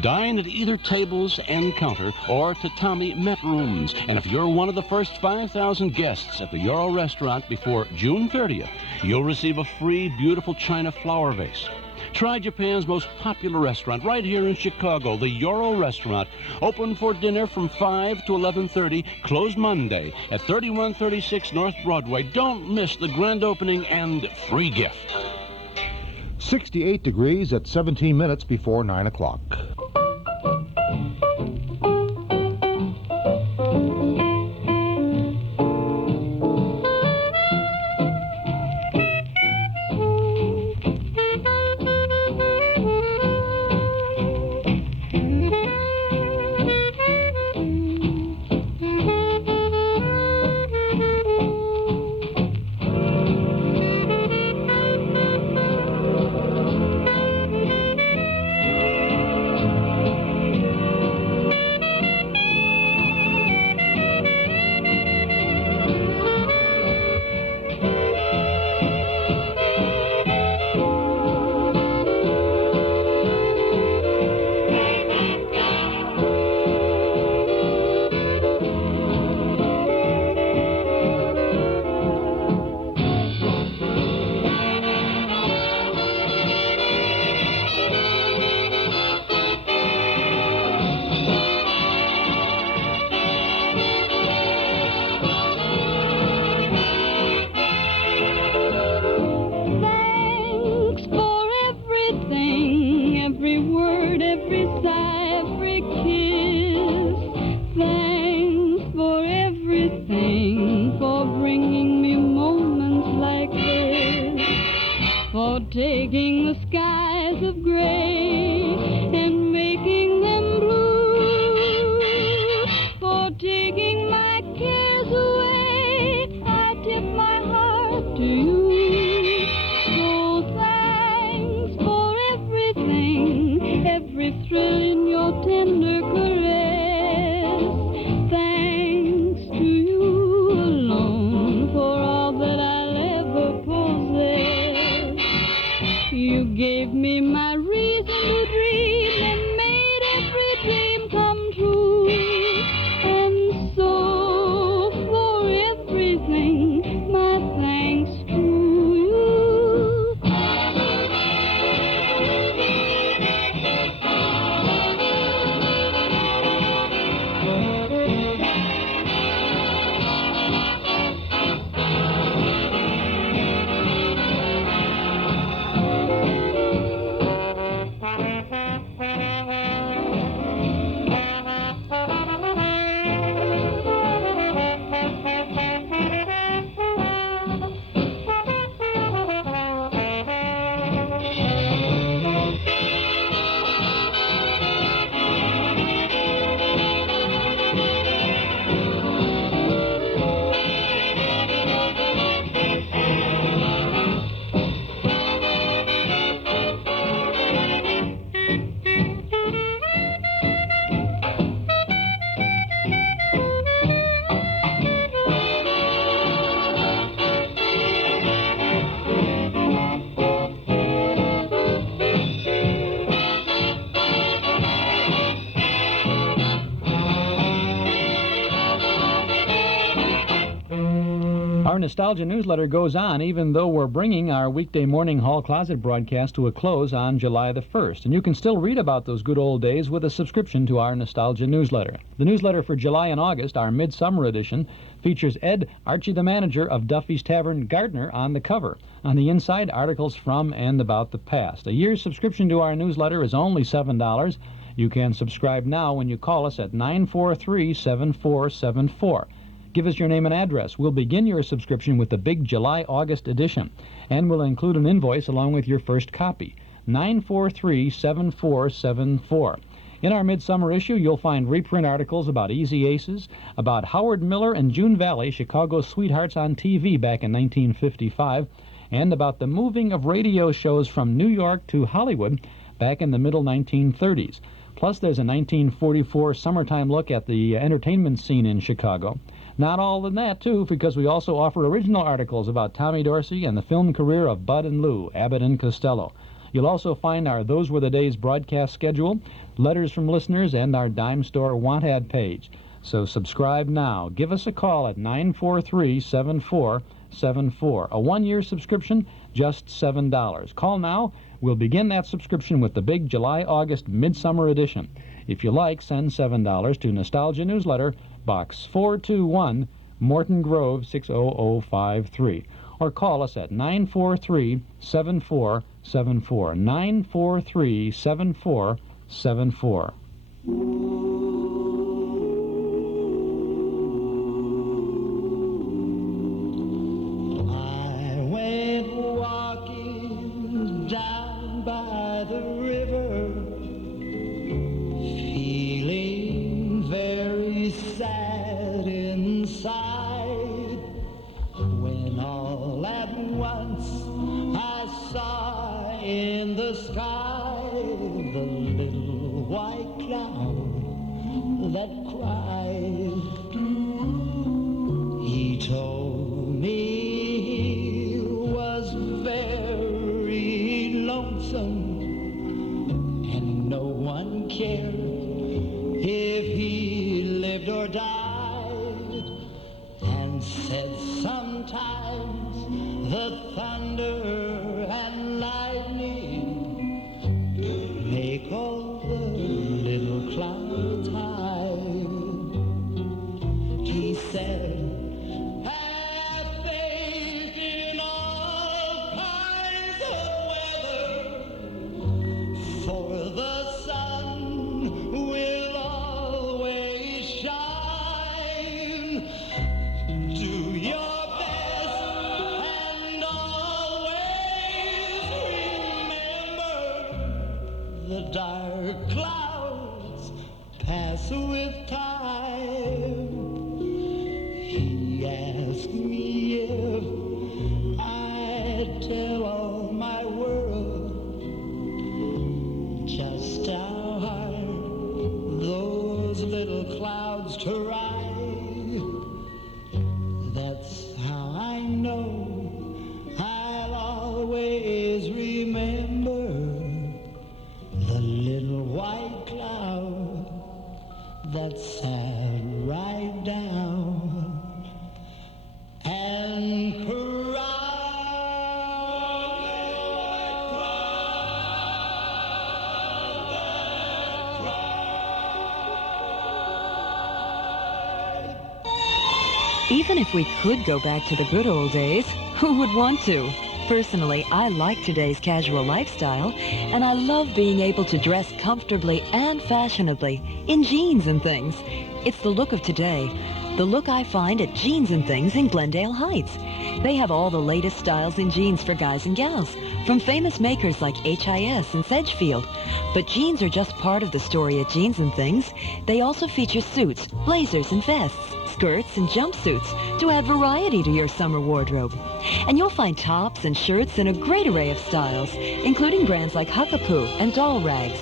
Dine at either tables and counter or tatami met rooms. And if you're one of the first 5,000 guests at the Yoro Restaurant before June 30th, you'll receive a free, beautiful china flower vase. Try Japan's most popular restaurant right here in Chicago, the Yoro Restaurant. Open for dinner from 5 to 11:30, closed Monday at 3136 North Broadway. Don't miss the grand opening and free gift. 68 degrees at 17 minutes before 9 o'clock. for taking the skies of gray and making them blue, for taking my cares away. I tip my heart to you. So thanks for everything, every thrill in your tender caress. Thanks to you alone for all that I'll ever possess. You gave me my reason to dream and made every dream come true. And so for everything, my thanks to you. Our Nostalgia newsletter goes on even though we're bringing our weekday morning Hall Closet broadcast to a close on July the 1st. And you can still read about those good old days with a subscription to our Nostalgia newsletter. The newsletter for July and August, our midsummer edition, features Ed, Archie the manager of Duffy's Tavern, Gardner, on the cover. On the inside, articles from and about the past. A year's subscription to our newsletter is only $7. You can subscribe now when you call us at 943-7474. Give us your name and address. We'll begin your subscription with the big July-August edition, and we'll include an invoice along with your first copy. 943-7474. In our midsummer issue, you'll find reprint articles about Easy Aces, about Howard Miller and June Valley, Chicago's sweethearts on TV back in 1955, and about the moving of radio shows from New York to Hollywood back in the middle 1930s. Plus, there's a 1944 summertime look at the entertainment scene in Chicago. Not all in that, too, because we also offer original articles about Tommy Dorsey and the film career of Bud and Lou, Abbott and Costello. You'll also find our Those Were the Days broadcast schedule, letters from listeners, and our Dime Store Want Ad page. So subscribe now. Give us a call at 943-7474. A one-year subscription, just $7. Call now. We'll begin that subscription with the big July-August midsummer edition. If you like, send $7 to Nostalgia Newsletter, Box 421, Morton Grove 60053. Or call us at 943-7474. 943-7474. I went walking down by the river, feeling very sad inside, when all at once I saw in the sky the little white cloud that cried. He told me he was very lonesome and no one cared if he lived or died, and said sometimes the thunder and lightning make all the little clouds hide. He said, have faith in all kinds of weather, for the sun will always shine. Do your best and always dark clouds pass with time. He asked me if I'd tell all my world just how hard those little clouds try. That's how I know I'll always remember the little white cloud that sat right down and cried. Even if we could go back to the good old days, who would want to? Personally, I like today's casual lifestyle, and I love being able to dress comfortably and fashionably in jeans and things. It's the look of today, the look I find at Jeans and Things in Glendale Heights. They have all the latest styles in jeans for guys and gals, from famous makers like HIS and Sedgefield. But jeans are just part of the story at Jeans and Things. They also feature suits, blazers and vests, skirts and jumpsuits to add variety to your summer wardrobe. And you'll find tops and shirts in a great array of styles, including brands like Huckapoo and Doll Rags.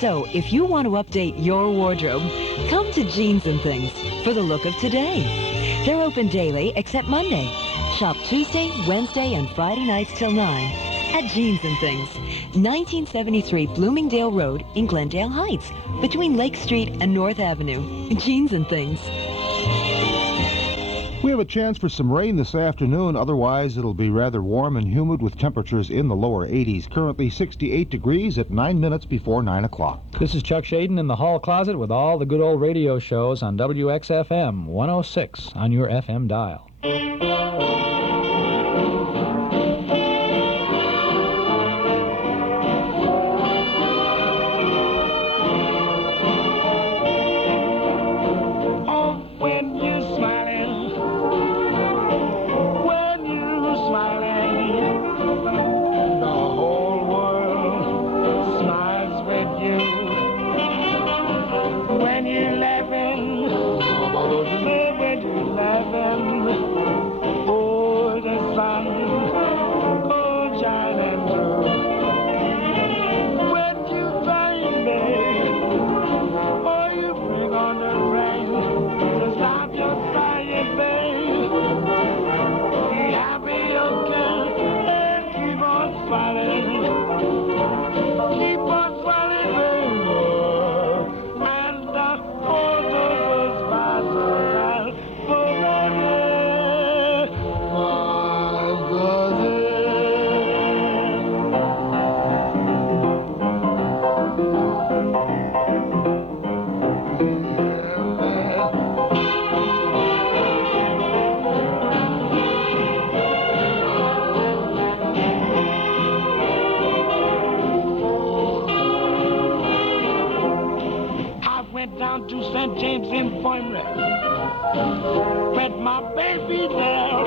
So if you want to update your wardrobe, come to Jeans and Things for the look of today. They're open daily except Monday. Shop Tuesday, Wednesday, and Friday nights till 9 at Jeans and Things, 1973 Bloomingdale Road in Glendale Heights, between Lake Street and North Avenue. Jeans and Things. We have a chance for some rain this afternoon. Otherwise, it'll be rather warm and humid with temperatures in the lower 80s. Currently 68 degrees at 9 minutes before 9 o'clock. This is Chuck Shaden in the hall closet with all the good old radio shows on WXFM 106 on your FM dial. Met my baby there.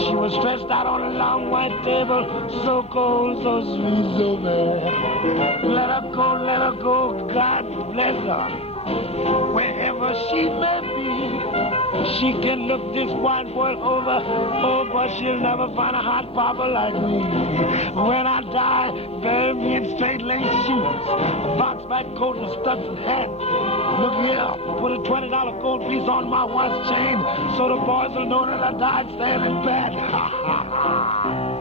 She was stretched out on a long white table, so cold, so sweet, so bare. Let her go, God bless her. Wherever she may be, she can look this wide world over. Oh, but she'll never find a hot papa like me. When I die, bury me in straight-laced shoes, a box-back coat and a Stetson hat. Look here, put a $20 gold piece on my watch chain so the boys will know that I died standing back. Ha, ha, ha.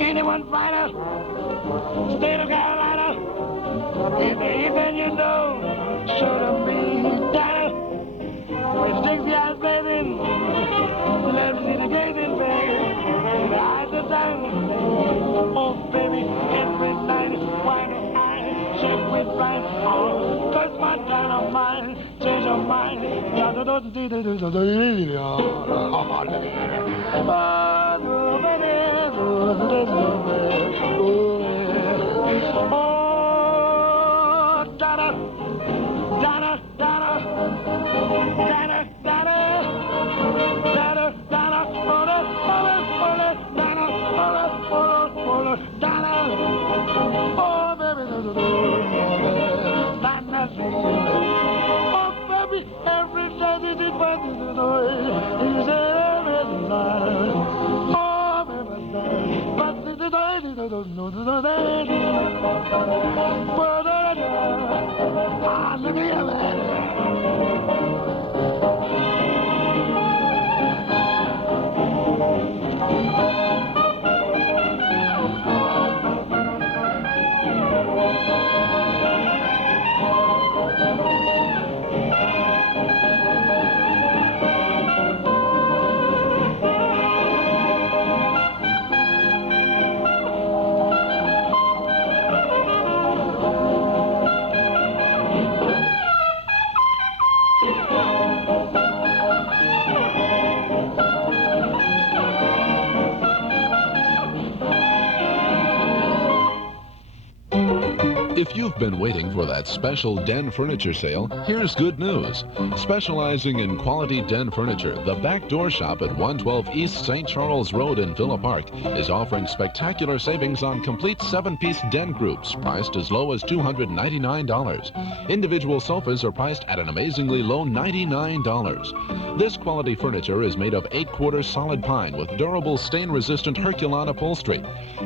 anyone finer? State of Carolina. In the evening, you know, sure to be down. With 60 eyes, baby, let me see the gazing face. The eyes are down. Oh, baby, every night, why do I shake with pride? Oh, touch my dynamite, change your mind. Look at If you've been waiting for that special den furniture sale, here's good news. Specializing in quality den furniture, the Back Door Shop at 112 East St. Charles Road in Villa Park is offering spectacular savings on complete 7-piece den groups, priced as low as $299. Individual sofas are priced at an amazingly low $99. This quality furniture is made of 8-quarter solid pine with durable stain-resistant Herculon upholstery.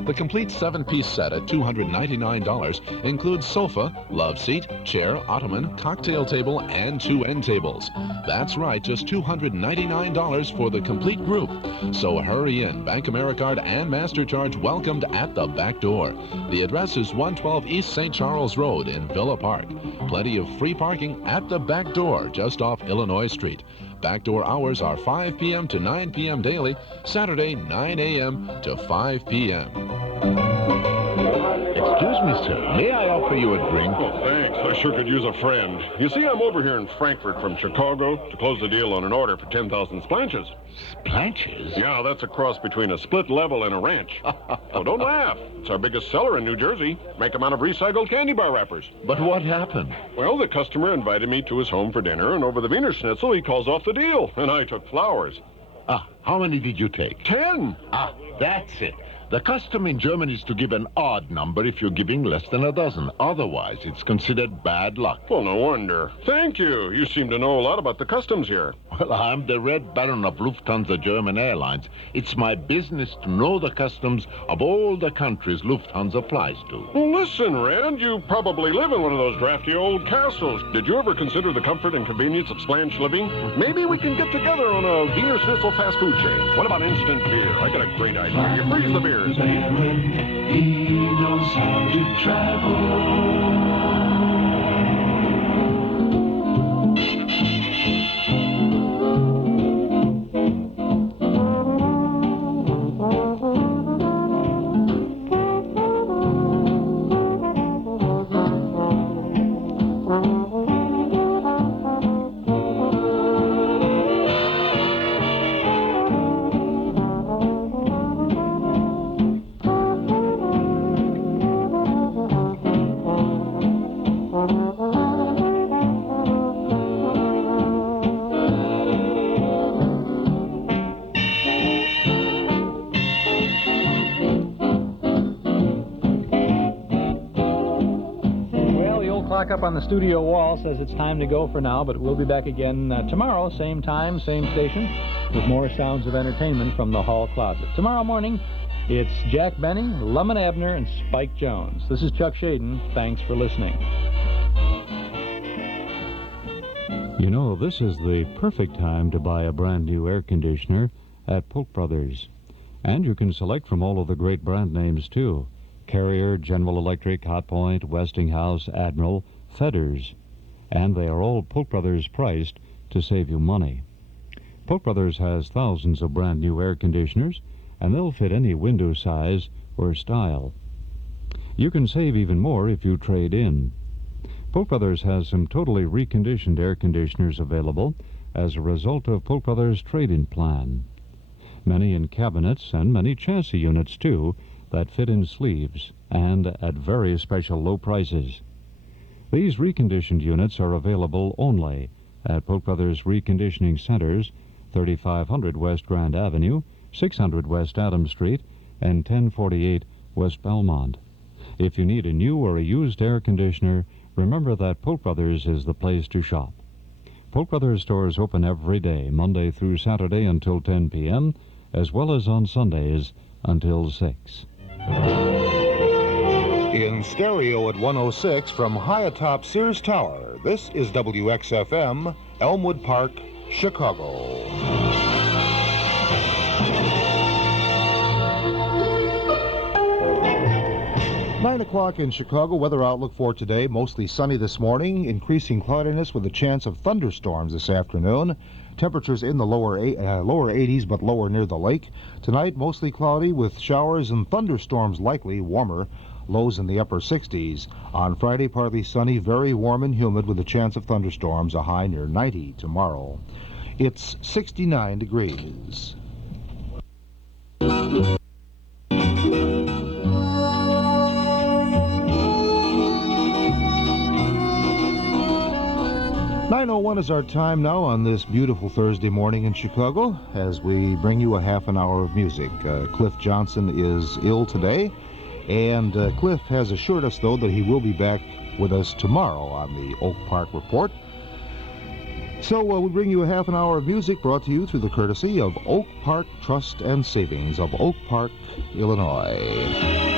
The complete 7-piece set at $299 includes sofa, love seat, chair, ottoman, cocktail table, and 2 end tables. That's right, just $299 for the complete group. So hurry in. Bank AmeriCard and MasterCharge welcomed at the Back Door. The address is 112 East St. Charles Road in Villa Park. Plenty of free parking at the Back Door, just off Illinois Street. Back door hours are 5 p.m. to 9 p.m. daily, Saturday 9 a.m. to 5 p.m. Excuse me, sir. May I offer you a drink? Oh, thanks. I sure could use a friend. You see, I'm over here in Frankfurt from Chicago to close the deal on an order for 10,000 splanches. Splanches? Yeah, that's a cross between a split level and a ranch. Oh, don't laugh. It's our biggest seller in New Jersey. Make them out of recycled candy bar wrappers. But what happened? Well, the customer invited me to his home for dinner, and over the Wiener Schnitzel, he calls off the deal, and I took flowers. How many did you take? 10. That's it. The custom in Germany is to give an odd number if you're giving less than a dozen. Otherwise, it's considered bad luck. Well, no wonder. Thank you. You seem to know a lot about the customs here. Well, I'm the Red Baron of Lufthansa German Airlines. It's my business to know the customs of all the countries Lufthansa flies to. Well, listen, Rand, you probably live in one of those drafty old castles. Did you ever consider the comfort and convenience of splanch living? Maybe we can get together on a Wiener Schnitzel fast food chain. What about instant beer? I got a great idea. You freeze the beers. He knows how to travel. Clock up on the studio wall says it's time to go for now, but we'll be back again tomorrow, same time, same station, with more sounds of entertainment from the hall closet. Tomorrow morning, it's Jack Benny, Lum and Abner, and Spike Jones. This is Chuck Shaden. Thanks for listening. You know, this is the perfect time to buy a brand new air conditioner at Polk Brothers. And you can select from all of the great brand names, too. Carrier, General Electric, Hotpoint, Westinghouse, Admiral, Fedders. And they are all Polk Brothers priced to save you money. Polk Brothers has thousands of brand new air conditioners, and they'll fit any window size or style. You can save even more if you trade in. Polk Brothers has some totally reconditioned air conditioners available as a result of Polk Brothers' trade-in plan. Many in cabinets and many chassis units, too, that fit in sleeves and at very special low prices. These reconditioned units are available only at Polk Brothers Reconditioning Centers, 3500 West Grand Avenue, 600 West Adams Street, and 1048 West Belmont. If you need a new or a used air conditioner, remember that Polk Brothers is the place to shop. Polk Brothers stores open every day, Monday through Saturday until 10 p.m., as well as on Sundays until 6. In stereo at 106 from high atop Sears Tower, this is WXFM, Elmwood Park, Chicago. 9 o'clock in Chicago. Weather outlook for today. Mostly sunny this morning. Increasing cloudiness with a chance of thunderstorms this afternoon. Temperatures in the lower 80s, but lower near the lake. Tonight, mostly cloudy with showers and thunderstorms likely, warmer. Lows in the upper 60s. On Friday, partly sunny, very warm and humid with a chance of thunderstorms, a high near 90 tomorrow. It's 69 degrees. .01 is our time now on this beautiful Thursday morning in Chicago as we bring you a half an hour of music. Cliff Johnson is ill today, and Cliff has assured us, though, that he will be back with us tomorrow on the Oak Park Report. So we bring you a half an hour of music brought to you through the courtesy of Oak Park Trust and Savings of Oak Park, Illinois.